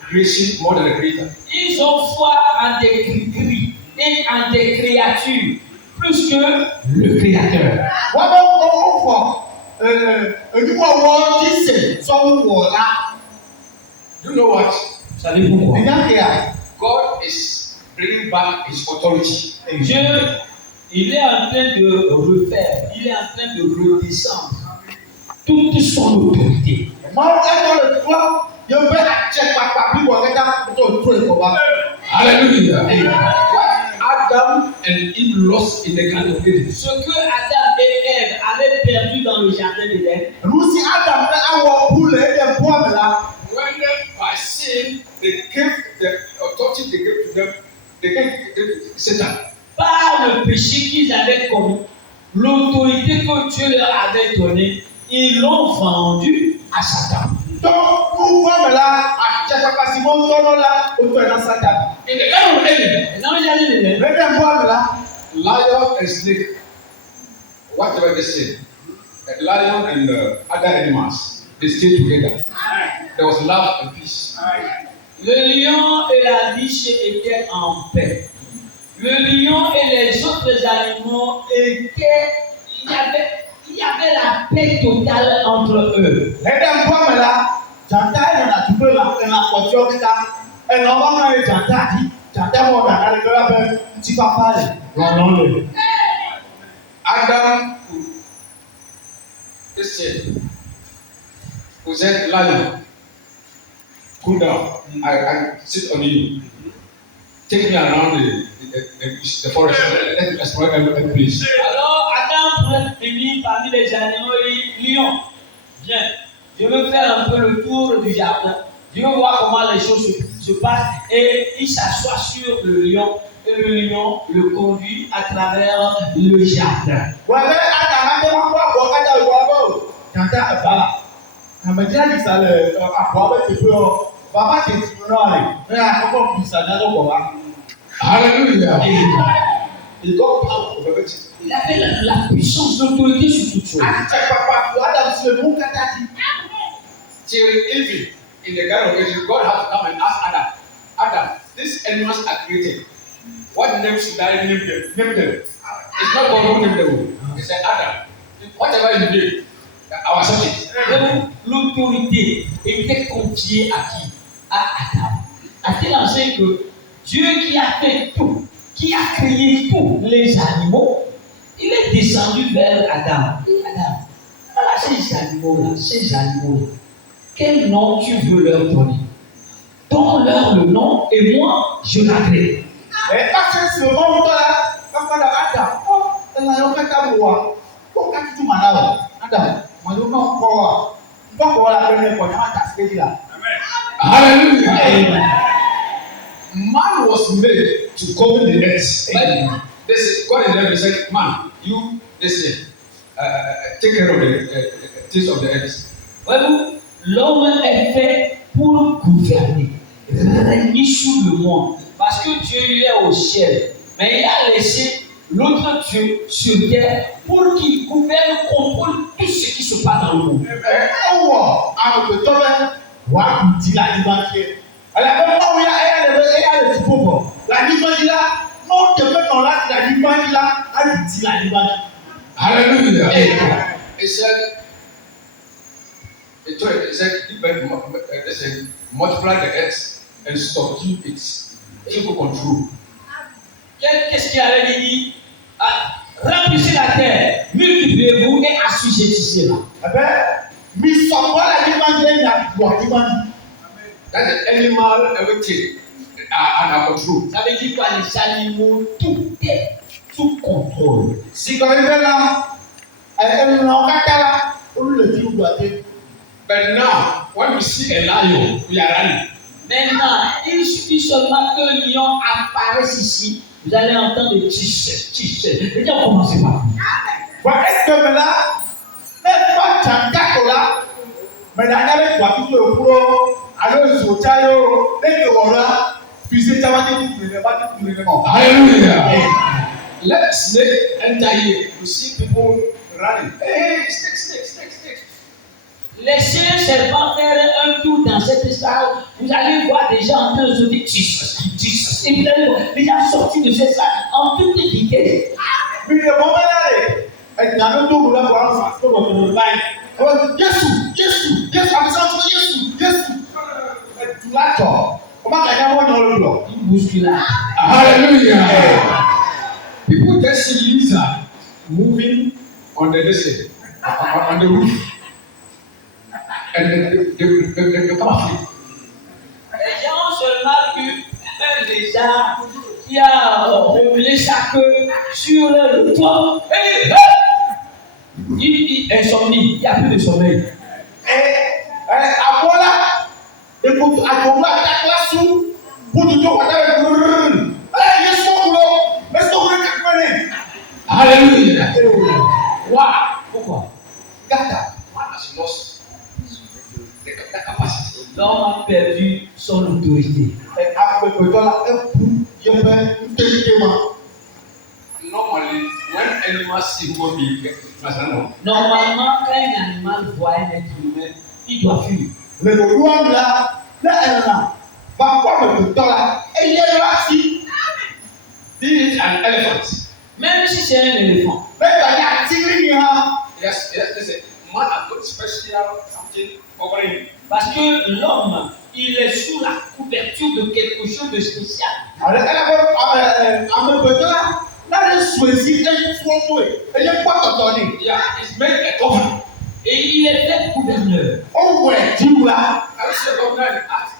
creation more than the Creator. ils ont foi en des gris et en des créatures plus que le Créateur. You know what? Vous savez pourquoi? God is bringing back His authority. Dieu, il est en train de refaire, il est en train de redescendre toute son autorité. Hallelujah. What Adam and Eve lost in the Garden of Eden. Ce que Adam et Ève avaient perdu dans le jardin d'Éden, When by sin they gave the authority they gave to them, they gave to Satan. par le péché qu'ils avaient commis, l'autorité que Dieu leur avait donnée, ils l'ont vendue à Satan. In the Garden of Eden, Dans le jardin d'Éden, lion and snake, whatever they say, a lion and other animals, they stayed together. There was love and peace. le lion et la biche étaient en paix. Le lion et les autres animaux étaient, il y avait la paix totale entre eux. Adam could Listen. Who said, lion, cool down. I sit on you. Take me around the forest. Let me explore every place. Alors Adam pourrait venir parmi les animaux et lion. Viens, je veux faire un peu le tour du jardin. Je veux voir comment les choses se passent. Et il s'assoit sur le lion. Et le lion le conduit à travers le jardin. Hallelujah. Il got power over everything. Il avait la puissance d'autorité sur toute chose. Till even in the Garden of Eden, God had to come and ask Adam, Adam, these animals are created. What name should I name them? Name them. It's not God who named them. He said, Adam, whatever you name, our subject. L'autorité était confiée à qui? À Adam. A-t-il enseigné que Dieu qui a fait tout, qui a créé tous les animaux, il est descendu vers Adam. Adam, voilà ces animaux-là, quel nom tu veux leur donner? Donne-leur le nom et moi, je l'agrée. Et parce que c'est le moment là, quand on a Adam, on a un peu de bois. Pourquoi tu m'en as? Adam, moi je n'ai pas encore la première fois, on a là. Hallelujah. Amen. Man was made to govern the earth. This God in heaven said, man, you listen, take care of the things of the earth. Voyez-vous, l'homme est fait pour gouverner, régner sur le monde. Parce que Dieu il est au ciel, mais il a laissé l'autre Dieu sur terre pour qu'il gouverne, contrôle tout ce qui se passe dans le monde. Hallelujah. He said, multiply the earth and subdue it. Take control. Qu'est-ce qu'il avait dit? Remplissez la terre, multipliez-vous et assujettissez-la. That's the animal, everything under control. Ça veut dire quoi? Les animaux, tout est sous contrôle. Si quand il est là, elle n'a pas là, on le dit où doit être. But now, when we see a lion, we are running. Maintenant, il suffit seulement que le lion apparaisse ici. Vous allez entendre des tchè. Et on commence par. Est-ce que là, même pas Tchantako là, mais la galette doit tout le pro, alors le sotayo, et que voilà, puis c'est pas Hallelujah. Let snake enter here. You see people running. Hey, snake. Laissez un serpent faire un tour dans cette salle. Vous allez voir des gens en train de se dire tchè. Et vous allez voir des gens sortis de cette salle en toute vitesse. Mais le moment là, elle n'a même pas voulu voir ça. Jésus, tu l'as tort. Comment gagner moi dans le bloc? Une bousculade. Hallelujah. People just see lizard moving on the roof. And they come after it. Les gens se remarquent un lézard qui a remué sa queue sur le toit. Il insomnie, il n'y a plus de sommeil. À moi là, écoute, à ton là, ta classe où, pour tout le monde, Hallelujah. Wow. Pourquoi? Gata, man has lost the capacity. L'homme a perdu son autorité. Normally, when animals see human being, it must know. Normalement, quand un animal voit un être humain, il doit fuir. Mais le roi là, va quoi le temps là, et il est là si. Be it an elephant. Même si c'est un éléphant. Mais il y a un tigre là. Yes, listen. Man has got special something over him. Parce que l'homme, il est sous la couverture de quelque chose de spécial. Alors, elle avait un peu de temps. Là, elle choisit un fourneau. Elle n'est pas contonnée. Yeah, it's made a covenant. Et il est fait gouverneur. Ó wẹ̀ jíwúra. I will say governor in act.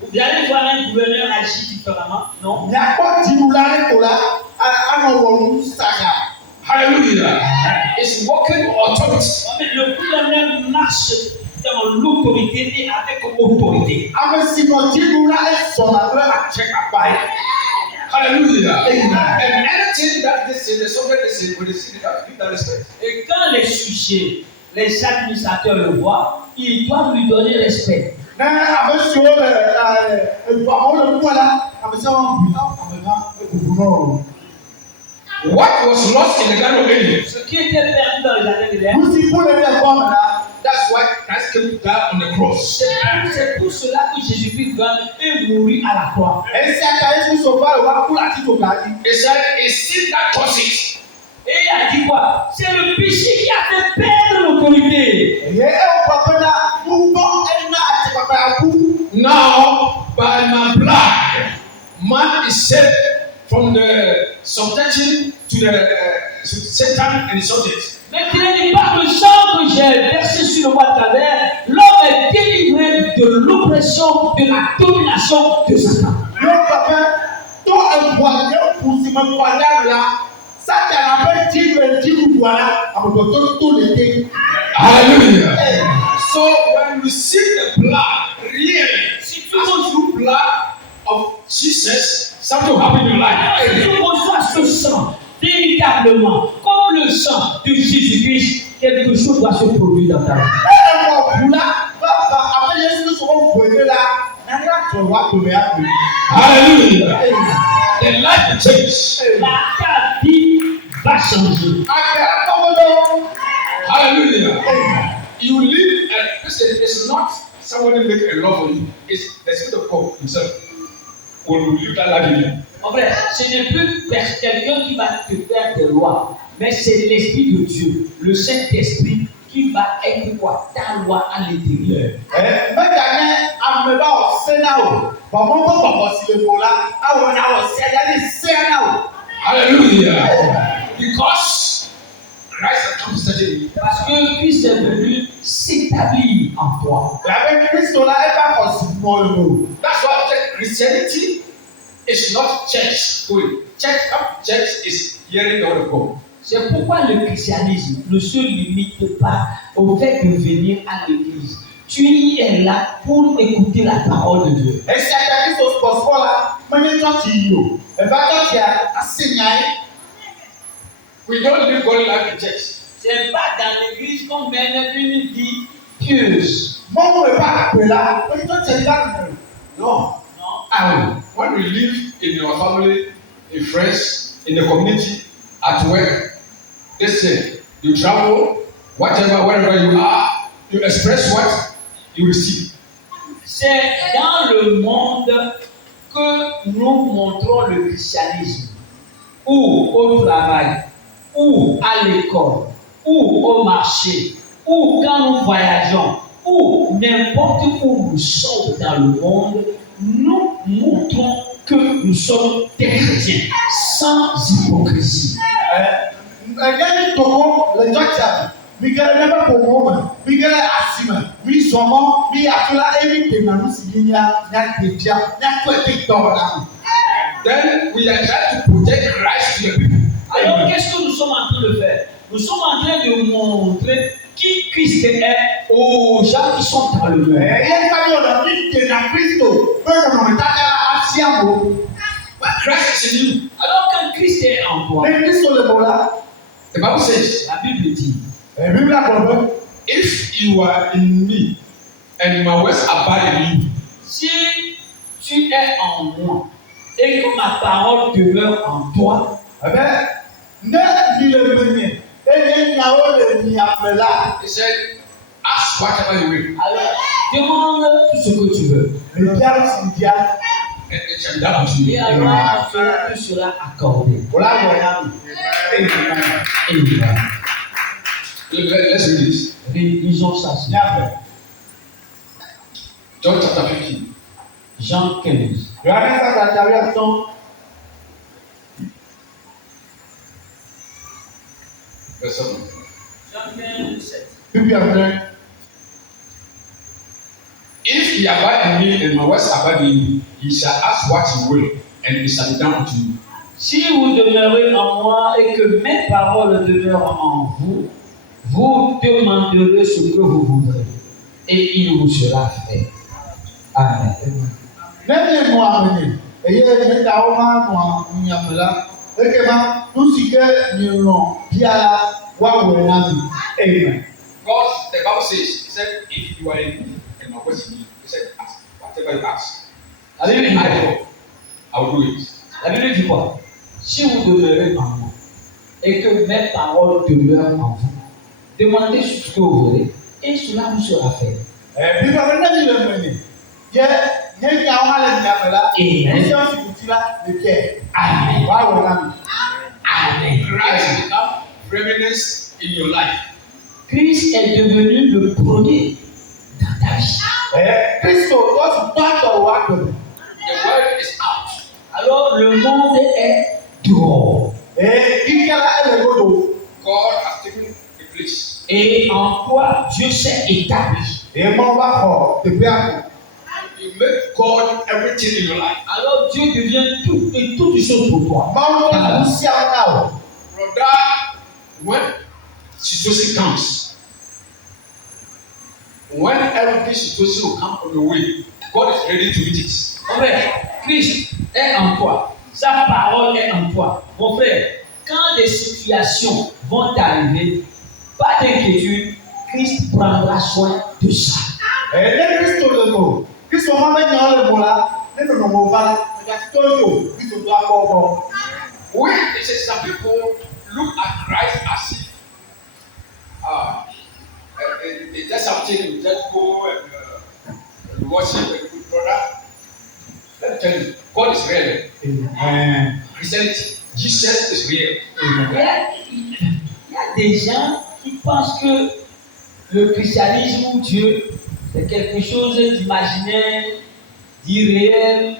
Vous allez voir un gouverneur agir différemment, non? Nyakpɔ jíwúra ní kò la, anɔ wɔlu sàgà. Hallelujah. It's working authority. Mais le gouverneur marche dans l'autorité et avec autorité. Ame si nɔ jíwúra esɔna kple atsɛ kapa yi. Hallelujah. Amen. And anything that they say, the sovereign they say, will receive that, give that respect. Et quand les sujets, les administrateurs le voient, ils doivent lui donner respect. Nɛ ame siwo le eduawo le nua la, ame siwo bi ame hã ebubu nɔ. What was lost in the Garden of Eden? Ce qui était perdu dans le jardin d'Éden, Nusi kú lè ní ẹ̀kọ́ mi la. That's why Christ came to die on the cross. c'est pour cela que Jésus-Christ vint et mourit à la croix. Esi aka Yesu sọ báyìí wá kú láti tó gàdí. He said, it's sin that caused it. Et il a dit quoi? C'est le péché qui a fait perdre l'autorité. Ẹ̀yẹ ẹ̀ wọ́n pàpẹ́ náà dúpọ̀ ẹ̀ná àti pàpẹ́ àkú. Now, by my blood, man is saved from the subjection to the Satan and his subjects. Maintenant, par le sang que j'ai versé sur le bois de travers, l'homme est délivré de l'oppression, de la domination de Satan. Yóò pàpẹ́ tó ẹ̀bùn yóò kù sí mọ́ padà la. Sátà abẹ́ jíìmù buwara àbùkù tó lè dé. Hallelujah. So when you see the blood, really, see through blood of Jesus, something will happen in your life. Si tu reçois ce sang, véritablement, comme le sang de Jésus-Christ, quelque chose doit se produire dans ta vie. Ẹ wọ bùlá bàbá abẹ́yẹ sí sọ́wọ́ bùrẹ́ la nàìjíríà tó wà tó bẹ̀ àpè. Hallelujah. The life will change. Ta vie va changer. Àgbẹ̀ àtọwọ́lọ́. Hallelujah. You live and listen, it's not someone who make a law for you. It's the Spirit of God himself. When you live that life in you. En vrai, ce n'est plus quelqu'un qui va te faire des lois, mais c'est l'Esprit de Dieu, le Saint-Esprit, qui va être quoi? Ta loi à l'intérieur. Mẹ́ta ní amẹ́bá ọ̀sẹ́ náà o, bàbá bọ́ bàbá sí lè bò la, àwọn náà ọ̀sẹ́ ẹ̀dá ní sẹ́ náà o. Hallelujah. Because Christ has come to set you. Parce que Christ est venu s'établir en toi. Làbẹ́ Kristo la ẹ bá kọ̀ sí mọ́ lò. That's why Christianity is not church going. Church is hearing the word of God. C'est pourquoi le christianisme ne se limite pas au fait de venir à l'église. Tu y es là pour écouter la parole de Dieu. Ẹ̀sì àti Kristo pọ̀sipọ̀ la, mẹ́ni tọ́tì yìí o, ẹ̀fà tọ́tì à sènyà yìí. We don't live God life in church. C'est pas dans l'église qu'on mène une vie pieuse. Mọ́mú rẹ̀ bá pè la, mẹ́ni tọ́tì yìí bá nù. Non. When we live in our family, in friends, in the community, at work, listen, you travel, whatever, wherever you are, you express what you receive. C'est dans le monde que nous montrons le christianisme. Ou au travail, ou à l'école, ou au marché, ou quand nous voyageons, ou n'importe où nous sommes dans le monde, nous montrons que nous sommes des chrétiens, sans hypocrisie. Ẹ̀yẹ́ ní tòkó lè tọ́tì àbí, mi gẹ́rẹ́ ní bẹ́ẹ̀ kò wọ́n mọ̀, mi gẹ́rẹ́ àsìmọ̀, mi sọ̀mọ́, mi àtúlá ẹ̀mí dènà ló sì yín yá gbèjà, ní àtúntò ètè tọ̀ náà. Then we are trying to project Christ to the people. Alors, qu'est-ce que nous sommes en train de faire? Nous sommes en train de montrer qui Christ est aux gens qui sont dans le monde. Ẹ̀yẹ́ ní kájọ́ ọ̀dọ̀ ní dènà Kristo, bẹ́ẹ̀ ni ọ̀nà ìtajà àti àbò. Christ is in you. Alors, quand Christ est en toi, Ní Kristo lè bọ̀ la. The Bible says, la Bible dit, Ẹ̀mí bí àpọ̀ bẹ́ẹ̀. if you are in me and my words abide in you, si tu es en moi et que ma parole demeure en toi, Ẹ̀bẹ́ ní mi lè mẹ́nyẹ̀, ẹ̀yẹ́ ìyàwó lè ní àpẹ̀lá. he said, ask whatever you will, alors demande tout ce que tu veux. Lè bí àrùn sì di àrùn. and it shall be done unto Et you. alors tu seras accordé. Wọ́n á wọ̀ ya mi. Amen. Let's read this. Lisons ça. Ní àpẹ̀. John chapter 15. Jean 15. Yohane sábà tàbí àtọ́. Verse 7. Jean 15, 7. Bíbí àgbẹ̀. If he abide in me and my words abide in you, he shall ask what he will, and it shall be done unto you. Si vous demeurez en moi et que mes paroles demeurent en vous, vous demanderez ce que vous voudrez, et il vous sera fait. Amen. Lẹ́yìn ìmọ̀ àmì èyí ẹ̀mẹ́ta ó máa nù àmìyàmìlá ẹ̀kẹ́ máa ń sì kẹ́ ìràn bí a wà wẹ̀ náà mi. Amen. God, the Bible says, he said, if you are in me and my words in you, he said, ask whatever you ask. La Bible dit quoi? I will do it. La Bible dit quoi? Si vous demeurez en moi et que mes paroles demeurent en vous, demandez ce que vous voulez et cela vous sera fait. Bí wọ́n bẹ lẹ́yìn ìlẹ̀ mẹ́rin yẹ ní àwọn alẹ́ ní àmìlá ní sọ́ọ́ sì kùtì lá lè kẹ́ Amen. wà wẹ̀ náà mi. Amen. Christ become preeminence in your life. Christ est devenu le premier dans ta vie. Kristo tó ti gbọ́ àtọ̀ wá pẹ̀lú. The word is out. Alors le monde est dehors. Ìkẹ́lá ẹ̀rẹ̀ gbọ́dọ̀. God has taken the place. Et en quoi Dieu s'est établi. Èèmọ̀ bá kọ̀ tèpé àpò. You make God everything in your life. Alors Dieu devient tout et toutes choses pour toi. Máa ń lọ sí àwọn náà. Brother, when situation comes, when every situation will come on the way, God is ready to meet it. Mon frère, Christ est en toi. Sa parole est en toi. Mon frère, quand des situations vont t'arriver, pas d'inquiétude, Christ prendra soin de ça. Ní Kristo lè mọ̀, Kristo máa ń bẹ́ẹ̀ yàn lè mọ̀ la, nínú ọ̀nà ọ̀bá la, ẹ̀ka tó yò, Kristo tó akọ ọkọ. When it says some people look at Christ as if it's just something you just go and worship and good brother. Let me tell you, God is real. Christianity, Jesus is real. Il y a des gens qui pensent que le christianisme ou Dieu, c'est quelque chose d'imaginaire, d'irréel,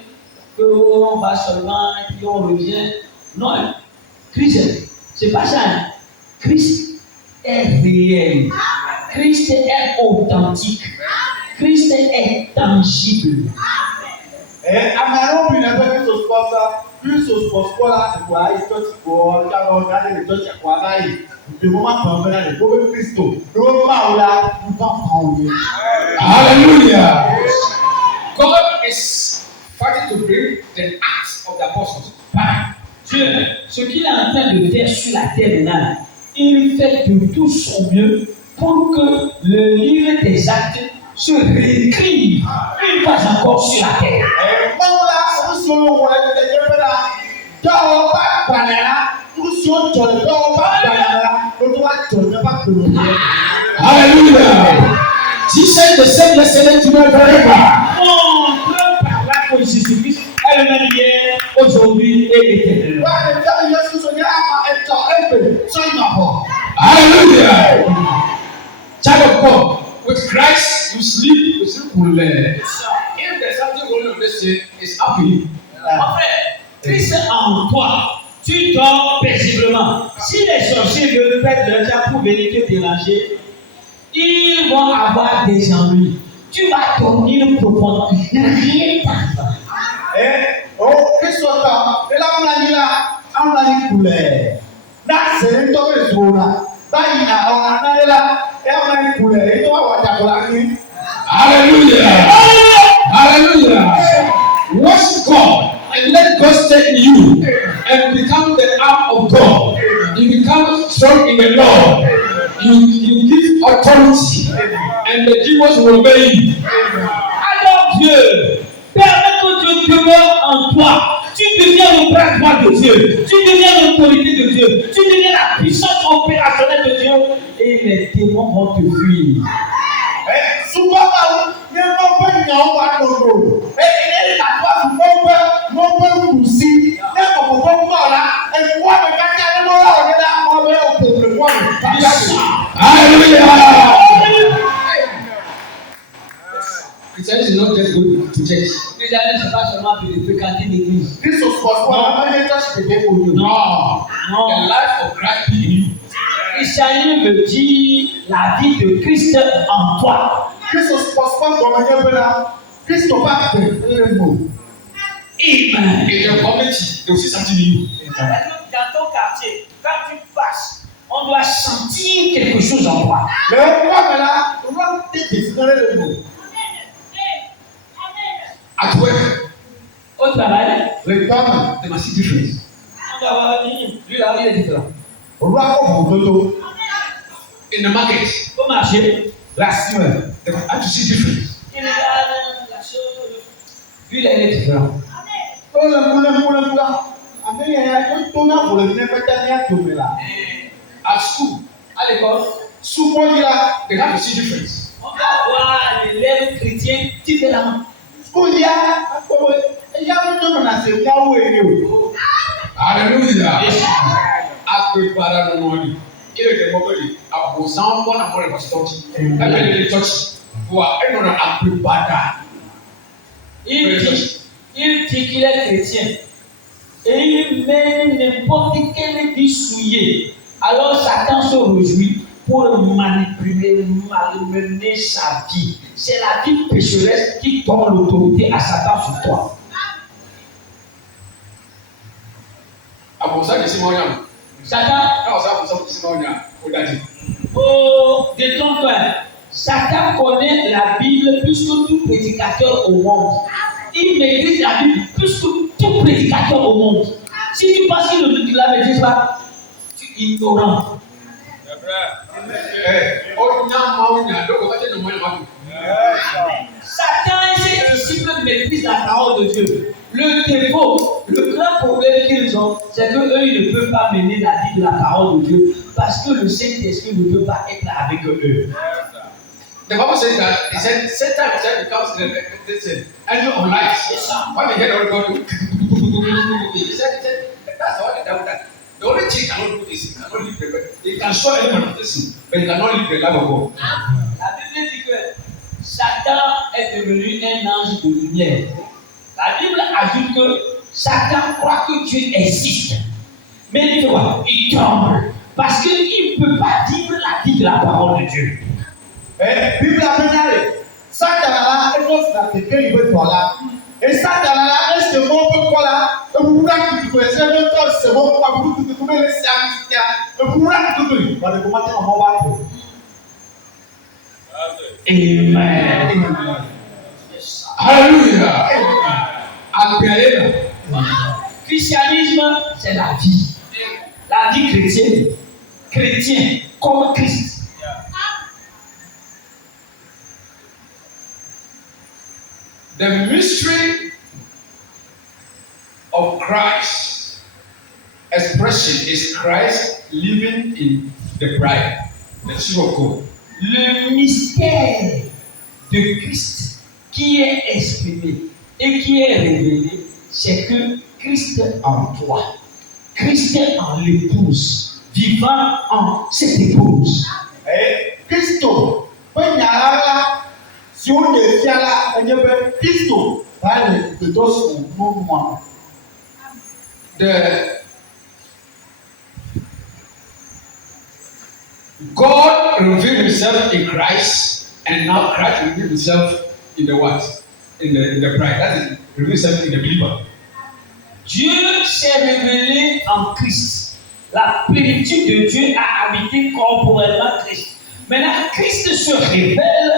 qu'on va seulement et puis on revient. Non, Christ, c'est pas ça. Christ est réel. Christ est authentique. Christ est tangible. Àmì àwọn obìnrin ẹgbẹ́ Kristo sọ sá, Kristo sọ láti wá ìtọ́jú kọ́ ọjà lọ dáadé ìtọ́jú ẹ̀kọ́ aláyè. Ìdìbò máa pọ̀ ọ́n bẹ́ẹ̀ ló bẹ́ Kristo ló máa wọlé nípa kan òye. Hallelujah. God is fighting to bring the acts of the apostles back. Dieu, ce qu'il est en train de faire sur la terre maintenant, il fait de tout son mieux pour que le livre des actes se réécrive une fois encore sur la terre. Báwo la oṣù olówó ẹgbẹ́ fẹ́ la dọ́wọ́ bá gbàlẹ́ la oṣù ọjọ́ dọ́wọ́ bá gbàlẹ́ la lọ́dún wa jọ ní bá gbèrò yẹn. Hallelujah. Jesus the same yesterday today forever. On peut parler pour Jésus-Christ elle-même hier, aujourd'hui et éternellement. Wọ́n á lè jẹ́ Yéṣu sọ ní àmà ẹ̀tọ́ ẹ̀fẹ̀ sọ́yìn àbọ̀. Hallelujah. Child of God, with Christ you sleep well. If there's something wrong with this thing, it's up to you. En fait, Christ est en toi. Tu dors paisiblement. Si les sorciers veulent faire leur temps pour venir te déranger, ils vont avoir des ennuis. Tu vas dormir profondément. Rien t'arrivera. Kristo ta ilé amúnáyí kulẹ̀ náà sèé tó bẹ̀ tó la báyìí na ọ̀nà anáyé la amúnáyí kulẹ̀ ètò àwọn àjàkọ̀lá ní. Hallelujah. Hallelujah. Worship God and let God stay in you and become the arm of God. You become strong in the Lord. You give authority and the demons will obey you. Alors Dieu, permets que Dieu demeure en toi. Tu deviens le bras droit de Dieu. Tu deviens l'autorité de Dieu. Tu deviens la puissance opérationnelle de Dieu. Et les démons vont te fuir. Souvent, ní ọgbẹ́ ìyàwó wa lòlò ní àpapọ̀ ọgbẹ́ kùsì ní ọ̀pọ̀pọ̀ mọ̀ọ́lá ẹ̀kọ́ mi kájà ní lọ́wọ́ ọ̀rẹ́ dá ọgbẹ́ òkèèrè wọ́n mi. Hallelujah. Christianity is not just going to church. Christianisme, c'est pas seulement de fréquenter l'église. Kristo sọ fún wa ọmọ ẹni tó ṣe kéde kò yọ. No. The life of Christ in you. Christianisme veut dire la vie de Christ en toi. Kristo spɔsipɔ gɔmɛnyɛ bena Kristo ba pɛ mo. Amen. In your community, they will see something in you. Dans ton quartier, quand tu passes, on doit sentir quelque chose en toi. Lɛ kɔmɛ la o ma te desi n'ale le mo. At work, Au travail, Le kɔmɛ they must see difference. on doit avoir lui là, il est différent. olu akɔ bu dodo In the market, Au marché, la sime. they have to see difference. il regarde la chose. Lui là, il est différent. Kólémúlémúlémú la ame yɛ to na bolo ne bɛ taa ne atome la. At school, À l'école, Sukɔli la they have to see difference. on va voir l'élève chrétien différemment. sukɔli ya akpɔ eya tó na se yawo ye o. Hallelujah. Agbebara no money. Kile ke mo beli. Abo san bona mo le pastor. Ebe le church. Wa eno na agbebara. Il dit qu'il est chrétien. Et il met n'importe quelle vie souillée. Alors Satan se réjouit pour manipuler, malmener sa vie. C'est la vie pécheresse qui donne l'autorité à Satan sur toi. Abo san ke simo nyam. Satan, Na o san ko simo nyam. O daji. oh, détrompe-toi. Satan connaît la Bible plus que tout prédicateur au monde. Il maîtrise la Bible plus que tout prédicateur au monde. Si tu penses qu'il ne la maîtrise pas, tu es ignorant. O nyam ma o nyam. Donc o ka te no mo nyam. Satan et ses disciples maîtrisent la parole de Dieu. Le défaut, le grand problème qu'ils ont, c'est qu'eux, ils ne peuvent pas mener la vie de la parole de Dieu parce que le Saint-Esprit ne peut pas être avec eux. The Bible says that he said Satan becomes the angel of light. When they get all God, he said that's all the devil does. The only thing he cannot do is he cannot live the life. He can show anyone of this, but he cannot live the life of God. La Bible dit que Satan est devenu un ange de lumière. La Bible ajoute que Satan croit que Dieu existe. Mais tu vois, il tremble parce qu'il ne peut pas vivre la vie de la parole de Dieu. Bible amenya le Satana la eto sina keke yi bɛ tɔ la Satana la esemo bɛ kɔ la ewura kutuku ɛsɛ bɛ tɔ semo bɛ kɔ abudu kutuku bɛ le si akutu tia ewura kutuku yi wale ko mate ɔmɔ ba to. Amen. Hallelujah. Alléluia. Christianisme, c'est la vie. La vie chrétienne. Chrétien comme Christ. The mystery of Christ expression is Christ living in the bride, the church of God. Le mystère de Christ qui est exprimé et qui est révélé, c'est que Christ en toi, Christ en l'épouse, vivant en cette épouse. Kristo bɛ nyara la si o le fia la enye bɛ Kristo ba le dodo so nunua. The God revealed himself in Christ, and now Christ revealed himself in the what? In the bride. That is revealed himself in the believer. Dieu s'est révélé en Christ. La plénitude de Dieu a habité corporellement Christ. Maintenant, Christ se révèle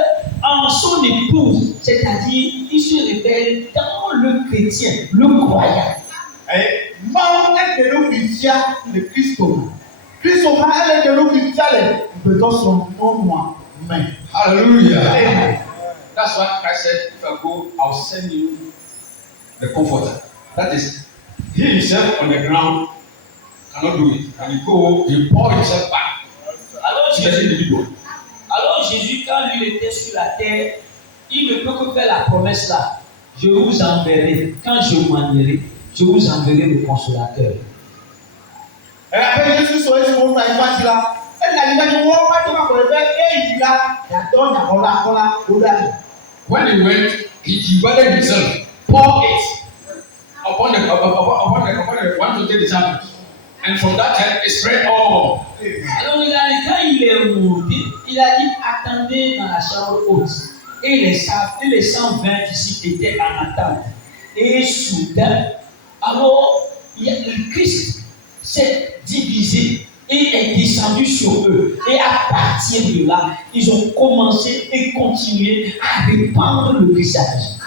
en son épouse, c'est-à-dire il se révèle dans le chrétien, le croyant. Mawu eke ɖo bi fia le Kristo. Kristo hã ele ke ɖo bi fia le gbedɔ sɔ nunua me. Hallelujah. That's why Christ said, if I go, I'll send you the comforter. That is, he himself on the ground cannot do it. And he go, he pour himself back Alors to the Jésus, individual. quand lui était sur la terre, il ne peut que faire la promesse là. Je vous enverrai, quand je m'en irai, je vous enverrai le consolateur. Abe Yesu sɔ esi mo na ipa ti la. Ena yi na wo ma to ma ko ebe eyi la yatɔ nyakɔla kɔla o da yi. When he went, he divided himself, poured it upon the 120 disciples, And from that time, it spread all. Alors regardez, quand il est monté, il a dit attendez dans la chambre haute. Et les 120 disciples étaient en attente. Et soudain, alors le Christ s'est divisé et est descendu sur eux. Et à partir de là, ils ont commencé et continué à répandre le message.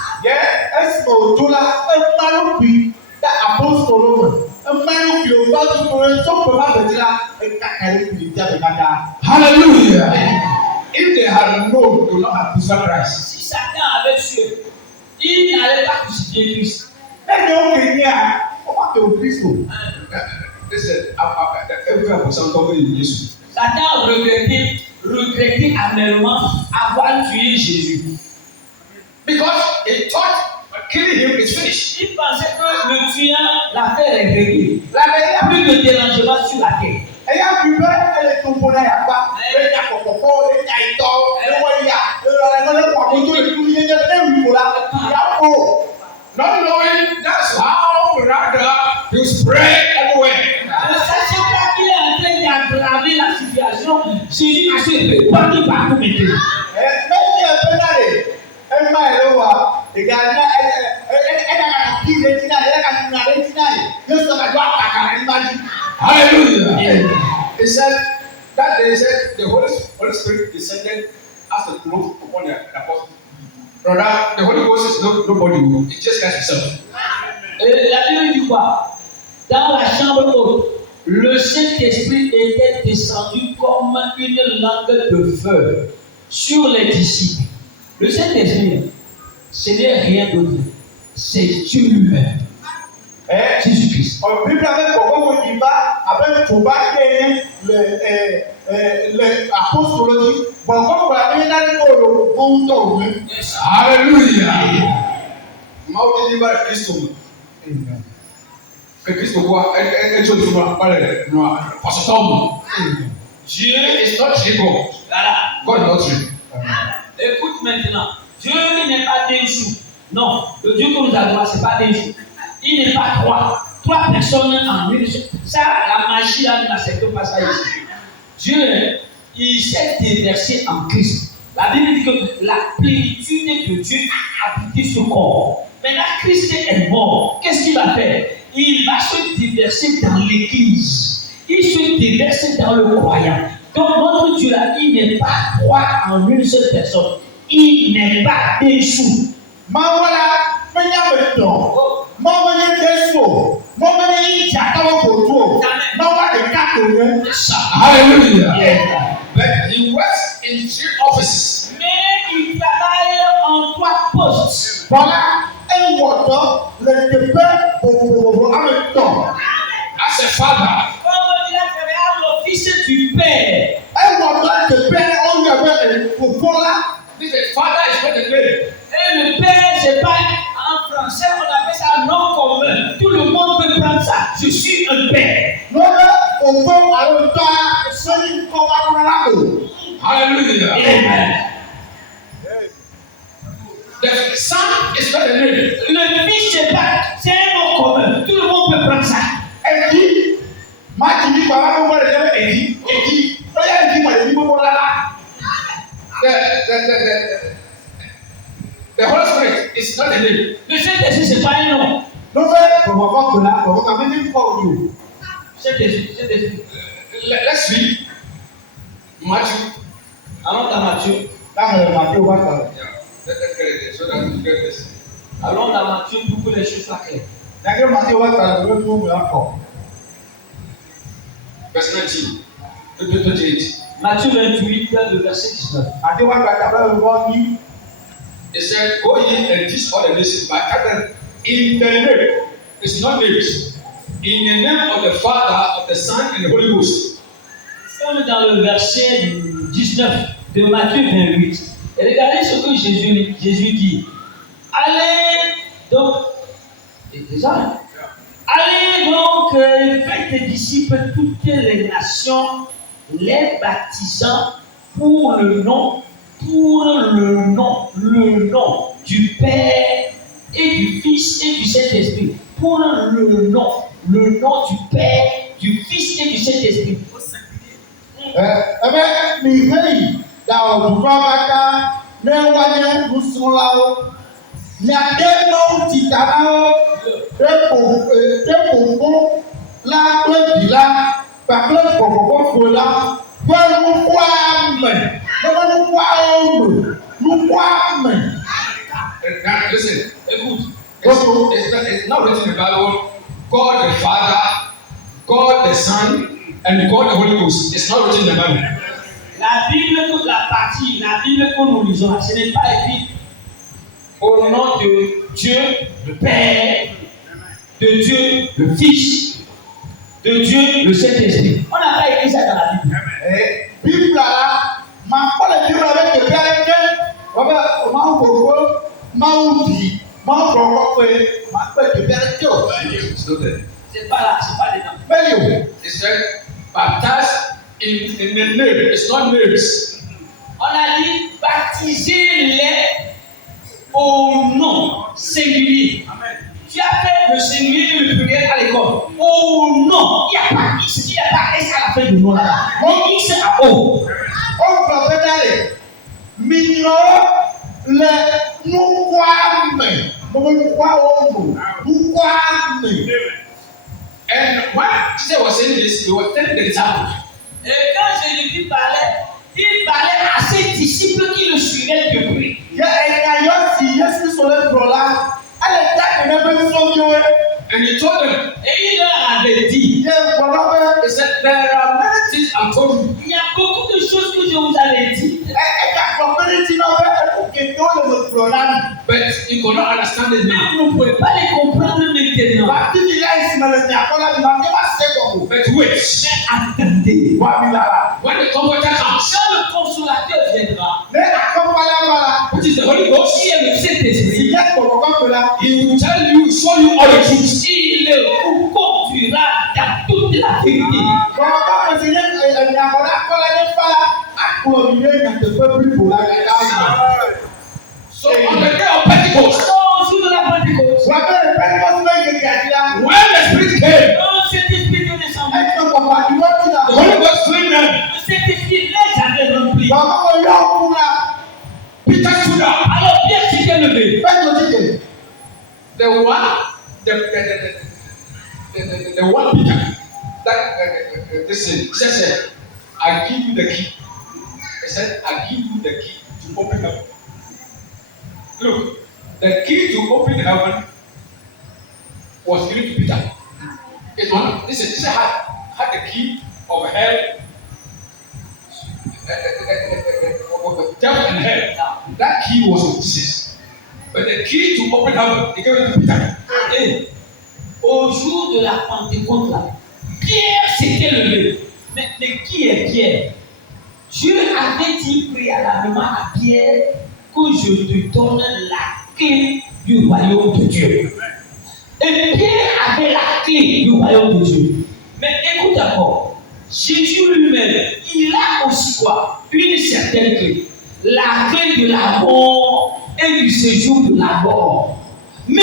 Hallelujah. If they had known, they would not have crucified Christ. Si Satan avait su, il n'allait pas crucifier Christ. Listen, every apostle talking in Jesus. Satan regrettait amèrement avoir tué Jésus. Because he thought killing him is finished. Il pensait que le tuant, l'affaire est réglée. Plus de dérangement sur la terre. Not knowing that's how rather you spread everywhere. Ne sachant pas qu'il est en train d'aggraver la situation, Jésus a se répandu partout maintenant. Hallelujah. He said that they said the Holy Spirit descended as a cloth upon the apostles. Brother, the Holy Ghost is nobody. It's just God himself. Et la Bible dit quoi? Dans la chambre haute, le Saint-Esprit était descendu comme une langue de feu sur les disciples. Le Saint-Esprit, ce n'est rien d'autre. C'est Dieu lui-même. Jésus-Christ. Hallelujah. Que Christ voit est Dieu souvent par parce que Dieu is not God. Voilà. God is not true. Écoute maintenant, Dieu n'est pas d'un chou. Non, le Dieu que nous adorons, ce n'est pas d'un chou. Il n'est pas trois. Trois personnes en une. Ça, la magie là, ne l'accepte pas ça ici. Dieu, il s'est déversé en Christ. La Bible dit que la plénitude de Dieu a habité ce corps. Maintenant, Christ est mort. Qu'est-ce qu'il va faire? Il va se déverser dans l'église. Il se déverse dans le croyant. Donc, notre Dieu là, il n'est pas trois en une seule personne. Il n'est pas déchou. Hallelujah. Yeah. But he works in three offices. Mais il travaille en trois postes. As a father. Comme il a fait à l'office du Père. This father is not the name. Et le Père, c'est pas en français, on appelle ça un nom commun. Tout le monde peut prendre ça. Je suis un Père. Hallelujah. Amen. The son is not the name. Le fils, c'est un nom commun. Tout le monde peut prendre ça. The Holy Spirit is not the name. Le Saint-Esprit, c'est pas un nom. Saint-Esprit. Let's read Matthew. Allons dans Matthieu. Yeah. Let's get it there so that we get this. Allons dans Matthieu pour que les choses soient claires. Verse 19. 28. Matthieu 28, le verset 19. It said, go ye and teach all the nations by Adam in the name. It's not names. In the name of the Father, of the Son, and the Holy Ghost. Comme dans le verset 19 de Matthieu 28. Et regardez ce que Jésus dit. Allez donc, allez donc, faites des disciples toutes les nations, les baptisant pour le nom du Père et du Fils et du Saint-Esprit. Pour le nom du Père, du Fils et du Saint-Esprit. Ebe mi hei da ọdụdụ ọbaka na-enwanye nusrụlawo nyade n'o titanawo epopo la kple la kpakple pọpọpọpọ la ƒe nukuame nukuame. Now listen, it's not written in the Bible, God the Father, God the Son, and God the Holy Ghost. It's not written in the Bible. La Bible, toute la partie, la Bible que nous lisons, ce n'est pas écrit au nom de Dieu le Père, de Dieu le Fils, de Dieu le Saint-Esprit. On n'a pas écrit ça dans la Bible. Bible là, ma pas le Bible avec le Père que, ma koko, ma outi, ma koko ma pas le Père que. It's not there. C'est pas là, c'est pas dedans. Bẹ́ẹ̀ni o. It said, baptized in the name. It's not names. On a dit baptisez-les au nom singulier. Tu as fait le singulier et le pluriel à l'école. Au nom. Il n'y a pas X, il n'y a pas S à la fin du nom là. Mais X à O. On peut pédaler. Mignon le nukwame. Nukwame. And when Jesus was saying this, he was telling the disciples. Et quand Jésus parlait, il parlait à ses disciples qui le suivaient de près. Yẹ ẹ̀ka yọ sí Yéṣu sọ̀rọ̀ ìgbọ̀lá. Elle est là, elle est venue sur Dieu. And he told them, Et il leur avait dit, Yẹ ìgbọ̀lá he said, there are many things I'm told you. il y a beaucoup de choses que je vous avais dit. ẹ̀ka community náà bẹ ẹ̀kú kéde ó lè lọ ìgbọ̀lá. But you could not understand it now. Vous ne pouvez pas les comprendre maintenant. Wà á ti di láì sinmi lẹ́sìn àkọ́lá ni màá kí wọ́n ṣe kọ̀kọ̀. But wait, Mais attendez. Wà á mi lára. when the Comforter comes, Quand le consolateur viendra, Ní àkọ́kọ́lá which is the Holy Ghost, qui est le Saint-Esprit, ìyẹn kọ̀kọ́ pè la. he will tell you, show you all the truth. il vous conduira dans toute la vérité. Kọ̀kọ́ pè sí ní ẹ̀yìn àkọ́lá akọ́lá ní fara. Àkùrọ̀ mi yé yàn tẹ̀fẹ́ bí bò láyé káyọ̀. So on the day of Pentecost, Au jour de la Pentecôte, Wà á bẹ̀rẹ̀ pẹ́ẹ́ni wọ́n ti bẹ́ẹ̀ kékeré àdìyà. when the Spirit came, quand le Saint-Esprit est descendu, Ẹ̀yin tó kọ̀kọ́ àdìyà ti là. the Holy Ghost filled them. le Saint-Esprit les avait remplis. Bàbá wo yọ ọkùnrin la. Peter stood up. Alors Pierre s'était levé. Bẹ́ẹ̀ tó ti dè. The one, the one Peter that listen, said, I give you the key. He said, I give you the key to open heaven. Look, the key to open heaven was given to Peter. It's one. Listen, this had the key of hell, death and hell. That key was of Jesus. But the key to open heaven, he gave it to Peter. Et au jour de la Pentecôte, là, Pierre s'était levé. Mais qui est Pierre? Dieu avait dit préalablement à Pierre que je te donne la clé du royaume de Dieu. Et Pierre avait la clé du royaume de Dieu. Mais écoute encore, Jésus lui-même, il a aussi quoi? Une certaine clé. La clé de la mort et du séjour de la mort. Mais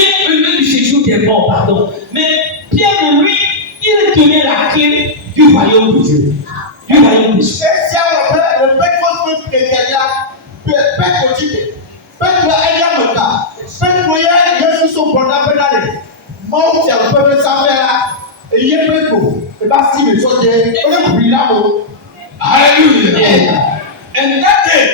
du séjour des morts, pardon. Mais Pierre, lui, il tenait la clé du royaume de Dieu. Du royaume de Dieu. Esi awọ bẹ le Pentecost kékeré ya pẹtro ti dè pẹtro ẹyà mẹta pẹtro yẹ Yéṣu sọ bọdà bẹ náà lè mọwù tí a lọ pẹpẹ sáfẹ la èyí pẹtro ìbá sí mi sọjẹ ọlẹ kùbí náà o. Hallelujah. And that day,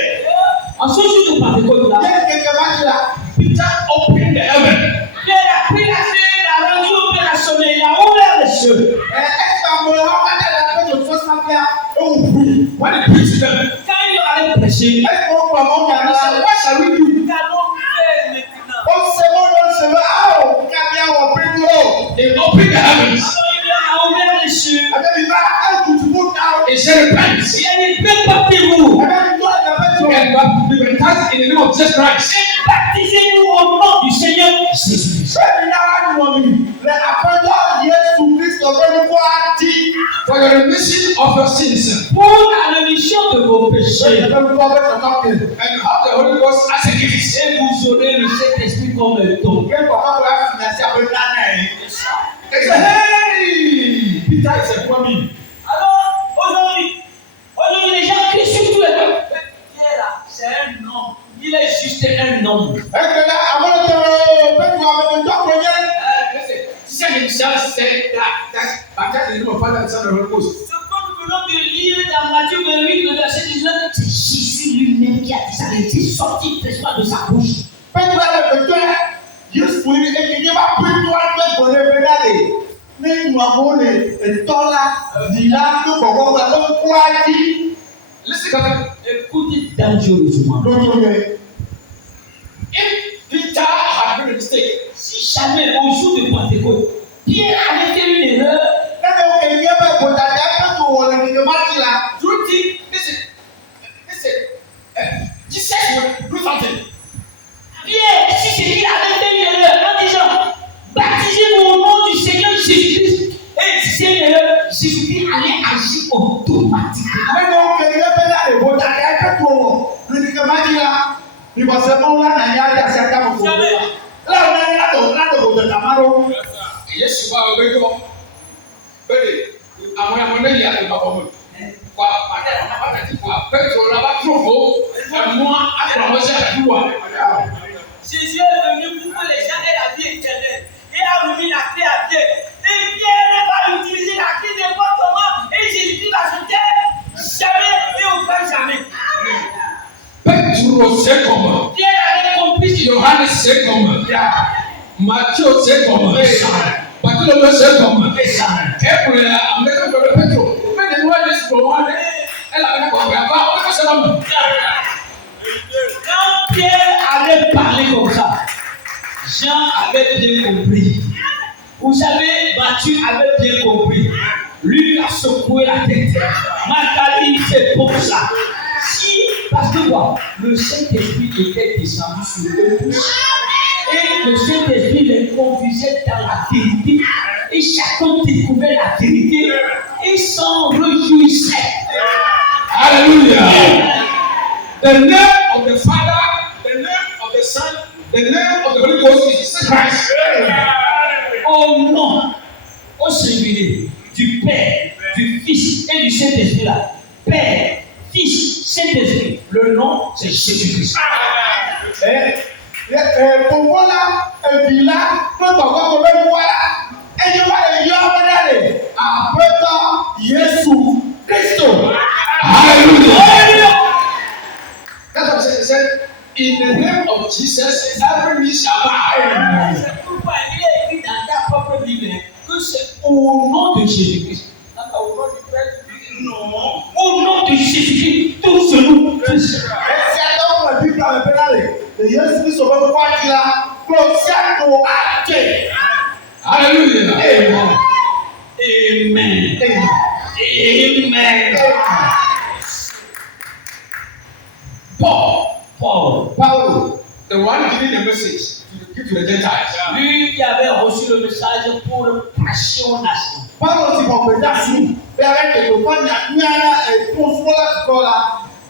En ce jour de Pentecôte là, Yẹ kékeré bá ti la Peter opened the heaven. Pierre a pris la clé, il a rendu au Père, il a sonné, il a ouvert les cieux. ẹsẹ àmọ ọmọ kàdé la pẹtro fọ sáfẹ la ó wù fún. When he preached to them, Quand il leur avait prêché, Ẹsẹ ọmọ ọmọ he kàdé said, la what shall we do? nous allons faire maintenant. ó sẹmọ ló sẹmọ áwọ kàdé àwọ pẹtro He opened the heavens. Alors il leur a ouvert les cieux. àbẹ̀bí bá ẹ̀kútù fún náà He said, repent. Il a dit, répentez-vous. àbẹ̀bí tó ẹ̀dá pẹtro And be baptized in the name of Jesus Christ. Et baptisez-vous au nom du Seigneur Jésus. bẹ́ẹ̀ni náà wọ̀ mí lẹ àpẹjọ Yéṣu Kristo bẹ́ẹ̀ni kó a di. For the remission of your sins. Pour la rémission de vos péchés. Bẹ́ẹ̀ni bẹ́ẹ̀ni kó bẹ́ẹ̀ tọ́tọ́ kiri. And you have the Holy Ghost as a gift. Et vous aurez le Saint-Esprit comme un don. Kẹ́kọ̀ọ́ bá wọlé àfihàn sí àwọn ìlànà yìí. They say, hey, Peter is a prophet. un homme. Jesus himself said that baptized in the name of Father and Son and Holy Ghost. Ce que nous venons de lire dans Matthieu 28, le verset 19, c'est Jésus lui-même qui a dit ça, il est sorti fraîchement de sa bouche. Listen carefully. Écoutez dangereusement. If Peter had made a mistake, Si jamais au jour de Pentecôte, Pierre avait fait une erreur, do you think, listen, Jesus would do something? Pierre, si c'est qu'il avait fait une erreur en disant baptisez-vous au nom du Seigneur Jésus-Christ, et si c'est une erreur, Jésus-Christ allait agir automatiquement. Yes, you are very good. But I'm going to yell about him. For Petro, and more Jésus est venu pour que les gens aient la vie éternelle. Il a remis la clé à Pierre. Et Pierre va utiliser la clé n'importe comment. Et Jésus va se taire jamais et aucun jamais. Petro sait comment. Pierre avait compris ce Johannes sait comment. Matthieu sait comment. Bartholomew sait comment. Abraham, American brother Petro. Mais les lois de ce moment, elle avait compris. On fait ça là. Quand Pierre allait parler comme ça, Jean avait bien compris. Vous savez, Matthieu avait bien compris. Lui a secoué la tête. Marc a dit, c'est pour ça. Si, parce que quoi, le Saint-Esprit était descendu sur eux tous. Et le Saint-Esprit les conduisait dans la vérité. Et chacun découvrait la vérité. Et s'en réjouissait. Hallelujah. The name of the Father, the name of the Son, the name of the Holy Ghost is Jesus Christ. Au nom, au singulier, du Père, du Fils et du Saint-Esprit là. Père, Fils, Saint-Esprit. Le nom, c'est Jésus-Christ. Hallelujah. That's what I said. In the name of Jesus, every knee shall bow. C'est pourquoi il est écrit dans ta propre Bible que c'est au nom de Jésus-Christ. Au nom du Père, non. Au nom de Jésus-Christ, tout se loue. Hallelujah. Amen. Amen. Amen. Paul, the one giving the message to give to the Gentiles. Lui qui avait reçu le message pour le prêcher aux nations.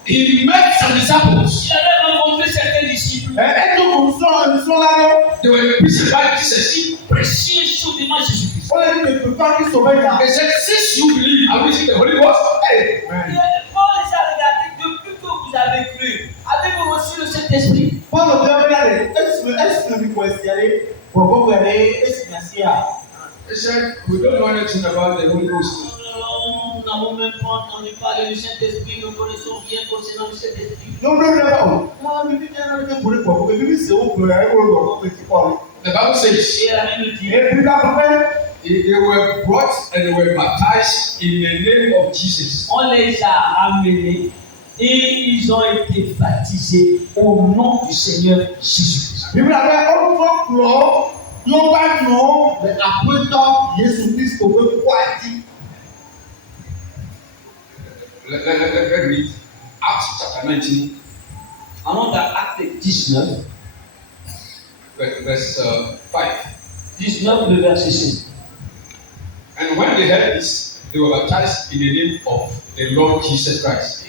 He met some disciples. Il avait rencontré certains disciples. They were preaching about Jesus. Ils prêchaient chaudement Jésus-Christ. They said, since you believe, have you seen the Holy Ghost? Paul les a regardés depuis que vous avez cru. Avez-vous reçu le Saint-Esprit? They said, we don't know anything about the Holy Ghost. Nous n'avons même pas entendu parler du Saint-Esprit. Nous connaissons rien concernant le Saint-Esprit. The Bible says Et la Bible dit, they were brought and they were baptized in the name of Jesus. on les a amenés et ils ont été baptisés au nom du Seigneur Jésus-Christ. Let's read Acts chapter 19, Allons dans Acte 19, verse 5. 19, le verset 5. And when they heard this, they were baptized in the name of the Lord Jesus Christ.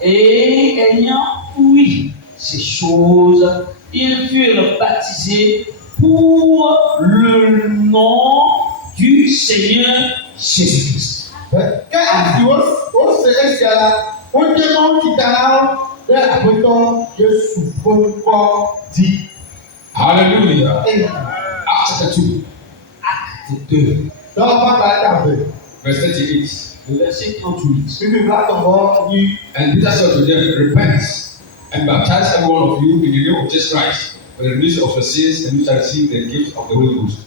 Et ayant ouï ces choses, ils furent baptisés pour le nom du Seigneur Jésus-Christ. bɛ aƒetɔ Yesu ƒe ŋkɔ dzi. Hallelujah. Amen. Acts chapter 2, Acte 2, Dɔwɔƒe kpa eve. verse 38. le verset 38. Bibi la tɔgbɔ yi. And Peter said to them, repent and baptize every one of you in the name of Jesus Christ for the remission of your sins, and you shall receive the gift of the Holy Ghost.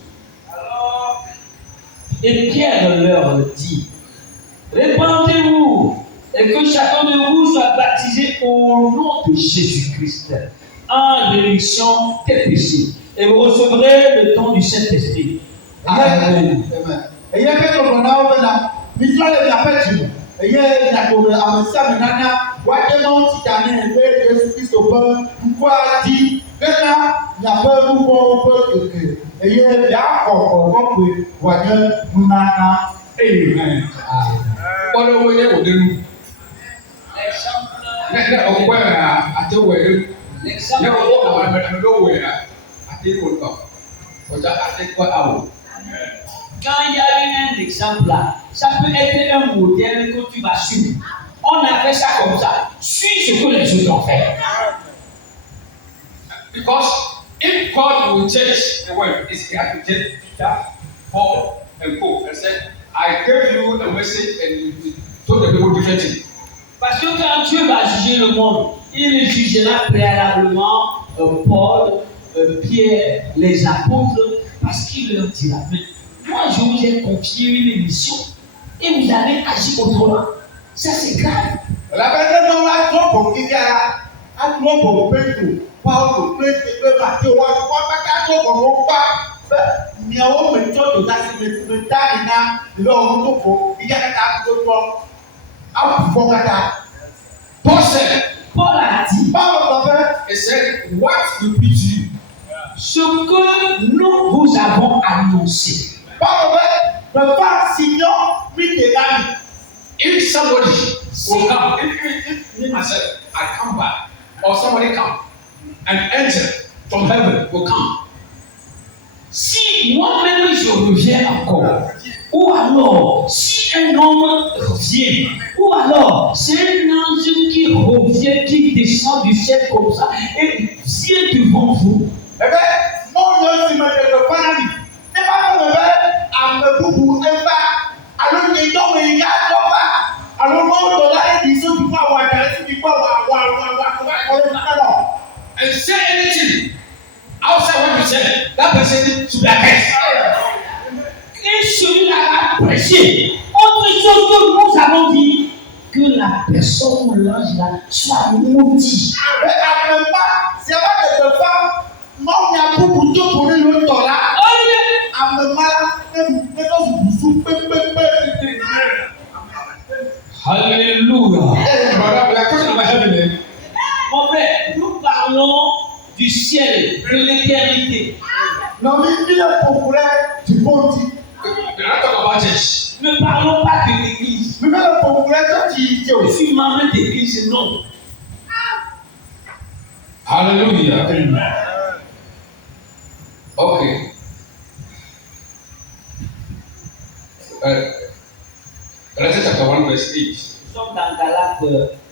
Et Pierre leur dit, répandez-vous et que chacun de vous soit baptisé au nom de Jésus-Christ en rémission des péchés. Et vous recevrez le don du Saint-Esprit. Amen. Eye ke gbɔgblɔ na wo bena mitrɔ le miaƒe dzi me. Eye nyagblɔ le ame sia ame nana woade mɔ ti ta nɛ be Yesu Kristo ƒe ŋkua dzi bena miaƒe nu vɔ̃wo ƒe keke. Eye miaxɔ kɔkɔƒe wòanye nunana. Amen. Kpɔɖe wo ye wòde nu. Ne ɔkpɔe la, ate wɔe ɖe. Ne ɔkpɔ ame ɖewo wɔe la, ate wɔe kɔ. Ɔdza ate kɔ awo. Quand il y a un exemple là, ça peut être un modèle que tu vas suivre. On a fait ça comme ça. Suis ce que les autres ont fait. Because if God will change the world, it's he had to change Peter, Paul, and Paul and said, I gave you a message and you told the people different thing. Parce que quand Dieu va juger le monde, il jugera préalablement Paul, Pierre, les apôtres, parce qu'il leur dira, mais moi je vous ai confié une mission et vous avez agi autrement. Ça c'est grave. La bɛtɛ n'awo atrɔ bɔ kika la, atrɔ bɔ Petro, Paulo, kple Mateo, wa katã atrɔ bɔ n'wo kpa be miawo me tsɔ do dasi me da yi na le wɔn to ko yi katã to tɔ aƒu fɔ katã. Paul said, Paul a dit, Paulo tɔ fɛ. he said, what we preach to you, ce que nous vous avons annoncé. Paulo fɛ bɛfa si nyɔ mi de la mi. if somebody will come, if me myself, I come back, or somebody come, an angel from heaven will come. Si moi-même je reviens encore, ou alors si un homme revient, ou alors c'est un ange qui revient, qui descend du ciel comme ça, et vient devant vous. Ebe mɔnyɔ si me de gbe fana mi, ne ba fɔ me be ame bubu eva alo nyetɔ me yi ya tɔ va alo mɔwutɔ la edi so ti fɔ awa da esi ti fɔ awa. And say anything outside what you said, that person should be arrested. Et celui-là a prêché autre chose que nous avons dit, que la personne ou l'ange là soit maudit. Be amema si a ba de gbe fa mɔnya bubu to ko ne lo tɔ la. Amema la ne tɔ busu pepepe. Alléluia. Brother, we are talking about heaven, eh? Mon frère, nous parlons du ciel, de l'éternité. Nɔvi mi le ƒoƒu ɖe dziƒo ŋuti. We are not talking about church. Ne parlons pas de l'église. Mi me le ƒoƒu ɖe tsɔtsi tse o. Je suis membre d'église, non. Hallelujah. Okay. Galatians chapter 1 verse 8. Nous sommes dans Galates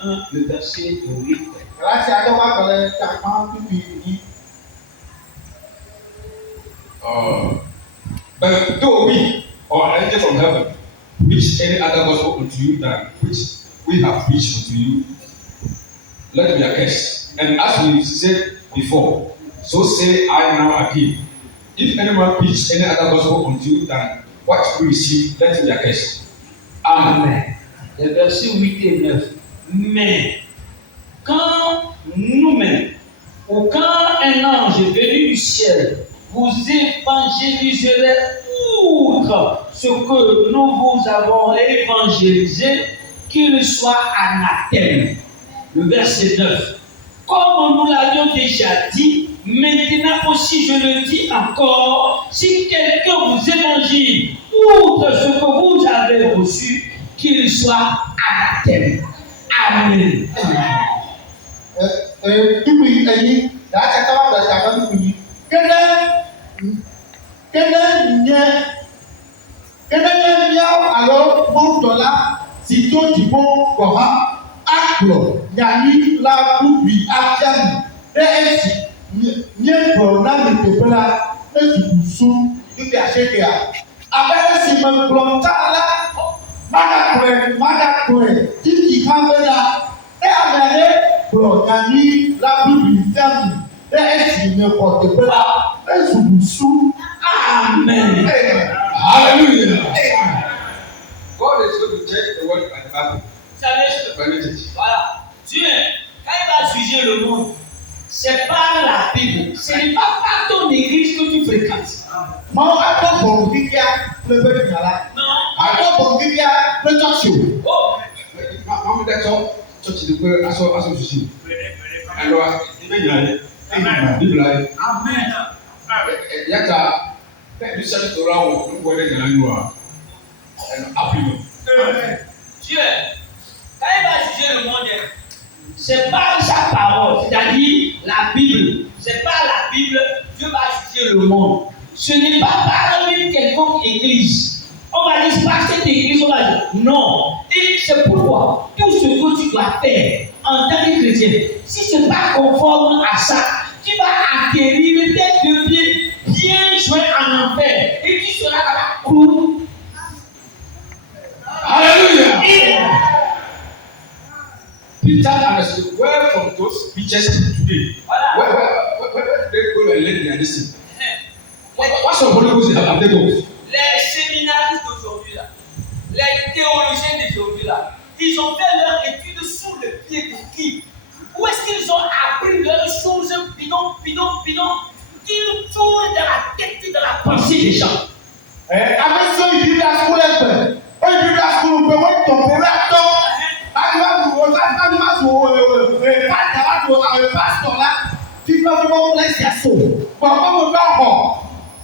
1, le verset 8. Galati aɖe va gbe le takpa pipi yi. But though we or an angel from heaven preach any other gospel unto you than which we have preached unto you, let me accursed. And as we said before, so say I now again. If anyone preach any other gospel unto you than what we receive, let me accursed. Amen. Amen. Les versets 8 et 9. Mais quand nous-mêmes, ou quand un ange venu du ciel vous évangéliserait outre ce que nous vous avons évangélisé, qu'il soit anathème. Le verset 9. Comme nous l'avions déjà dit, maintenant aussi je le dis encore, si quelqu'un vous évangile outre ce que vous avez reçu, qu'il soit anathème. Amen. Pipi enyi ɖatsa kaba ble takpa pipi yi. Kene nye míawo alo mɔtɔ la si to dziƒo gɔ hã kplɔ nyanyi la bubi afiami ɖe esi míekplɔ na mi teƒe la etutu su ɖeɖe asekea abe esi me kplɔ ta la magakplɔe titi hã be la ame aɖe kplɔ nyanyi la bubi afiami ɖe esi me xɔ teƒe la etutu su. Amen. Hallelujah. God is going to check the word by the Bible. Vous savez, Benedict. voilà. Dieu, quand il va juger le monde, c'est pas la Bible. Ce n'est pas par ton église que tu fréquentes. Mọ akọ bọ̀rọ̀ kíkíá ló bẹ fi yàrá. Non. Akọ bọ̀rọ̀ kíkíá ló tọ́sí o. Oh. Mamu dẹ tọ church de pe aso susu. Ẹlọ ibe nyina ye. Bibila ye. Amen. Yata bẹẹ bí sẹbi tora wọ nígbà wọlé nyina yi wa. Ẹnu api mi. Dieu, quand il va juger le monde, c'est pas sa parole, c'est-à-dire la Bible. C'est pas la Bible, Dieu va juger le monde. Ce n'est pas par une quelconque église. On va dire par cette église, on va dire non. Et c'est pourquoi tout ce que tu dois faire en tant que chrétien, si ce n'est pas conforme à ça, tu vas atterrir tête de pied bien joint en enfer et tu seras dans la cour. Hallelujah. Peter understood where from those preachers today. Voilà. Where they go and learn their lesson. What's your Holy Ghost have they go? Les séminaristes d'aujourd'hui là, les théologiens d'aujourd'hui là, ils ont fait leur étude sous le pied de qui? Où est-ce qu'ils ont appris leurs choses bidon? Ils tournent dans la tête et dans la pensée des gens. Amesio yi da sukuu lẹ pẹ, o yi da sukuu pẹ, o tọ pẹ la tọ, adima so pastor la, fífọ́ bless their soul, bọ̀ bá họ.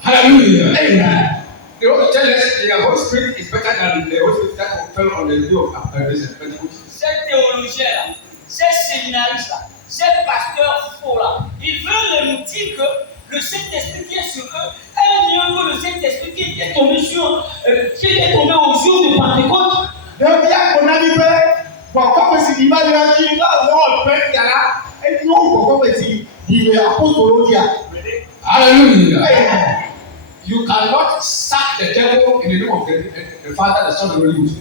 Hallelujah. Amen. They want to tell us the Holy Spirit is better than the Holy Spirit that fell on the day of Pentecost. Ces théologiens là, ces séminaristes là, ces pasteurs faux là, ils veulent nous dire que le Saint-Esprit qui est sur eux est mieux que le Saint-Esprit qui était tombé au jour de Pentecôte. Depuis akona bi pẹ, bọ̀ kọ́pẹ̀sì ìbá yẹn ti lọ́wọ́ pẹ̀ yàrá, ẹni yóò bọ̀ kọ́pẹ̀sì ìwé apostolo di a. Hallelujah. You cannot sack the devil in the name of the Father, the Son, and the Holy Ghost.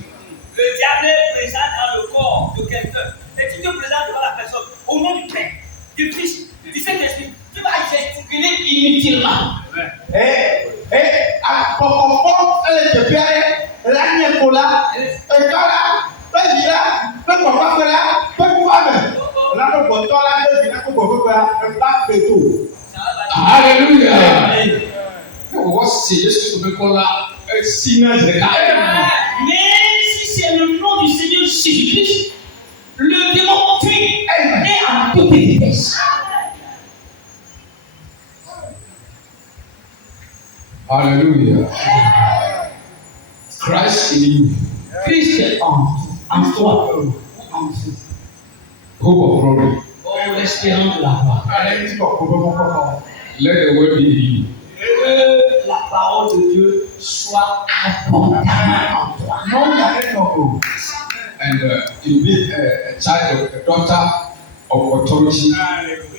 Le diable est présent dans le corps de quelqu'un et tu te présentes devant la personne au nom du Père, du Fils, du Saint-Esprit. Tu vas gesticuler inutilement. Akọkọfọ ẹlẹtẹbiarẹ ẹlẹnyẹkola ẹtọla ẹyira ẹgbọgbọgbẹla ẹgbọgbọgbẹ ọlọdọgbọtọla ẹyira ẹgbọgbọgbẹla ẹgbọgbọgbẹto. Hallelujah. Wọ́n ṣe Yéṣu tó fi kọ́ la sí náà jẹ ká. Mais si c'est le nom du Seigneur Jésus-Christ, le démon fuit et en toute vitesse. Hallelujah. Christ in you, Christ en toi, en vous. hope of glory. Oh, l'espérance de la gloire. Ẹni tí ọkọ bẹ mọ kọkọ. Let the word be in you. Que la parole de Dieu soit abondamment en toi. N'o yà ẹ nọ o. And you be a child of a daughter of authority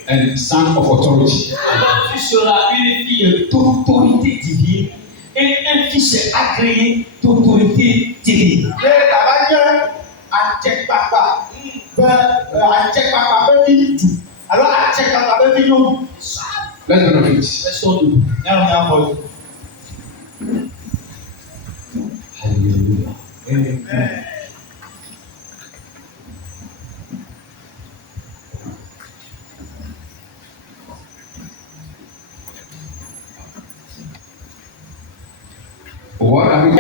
and son of authority. Alors tu seras une fille d'autorité divine et un fils agréé d'autorité divine. Ṣé tàbá jẹ́ àjẹpàpà bẹ bí tù àlọ́ àjẹpàpà bẹ bí yóò. Let's benefit. Restons debout. Yàrá mi àfọ̀ Hallelujah. yìí. What have you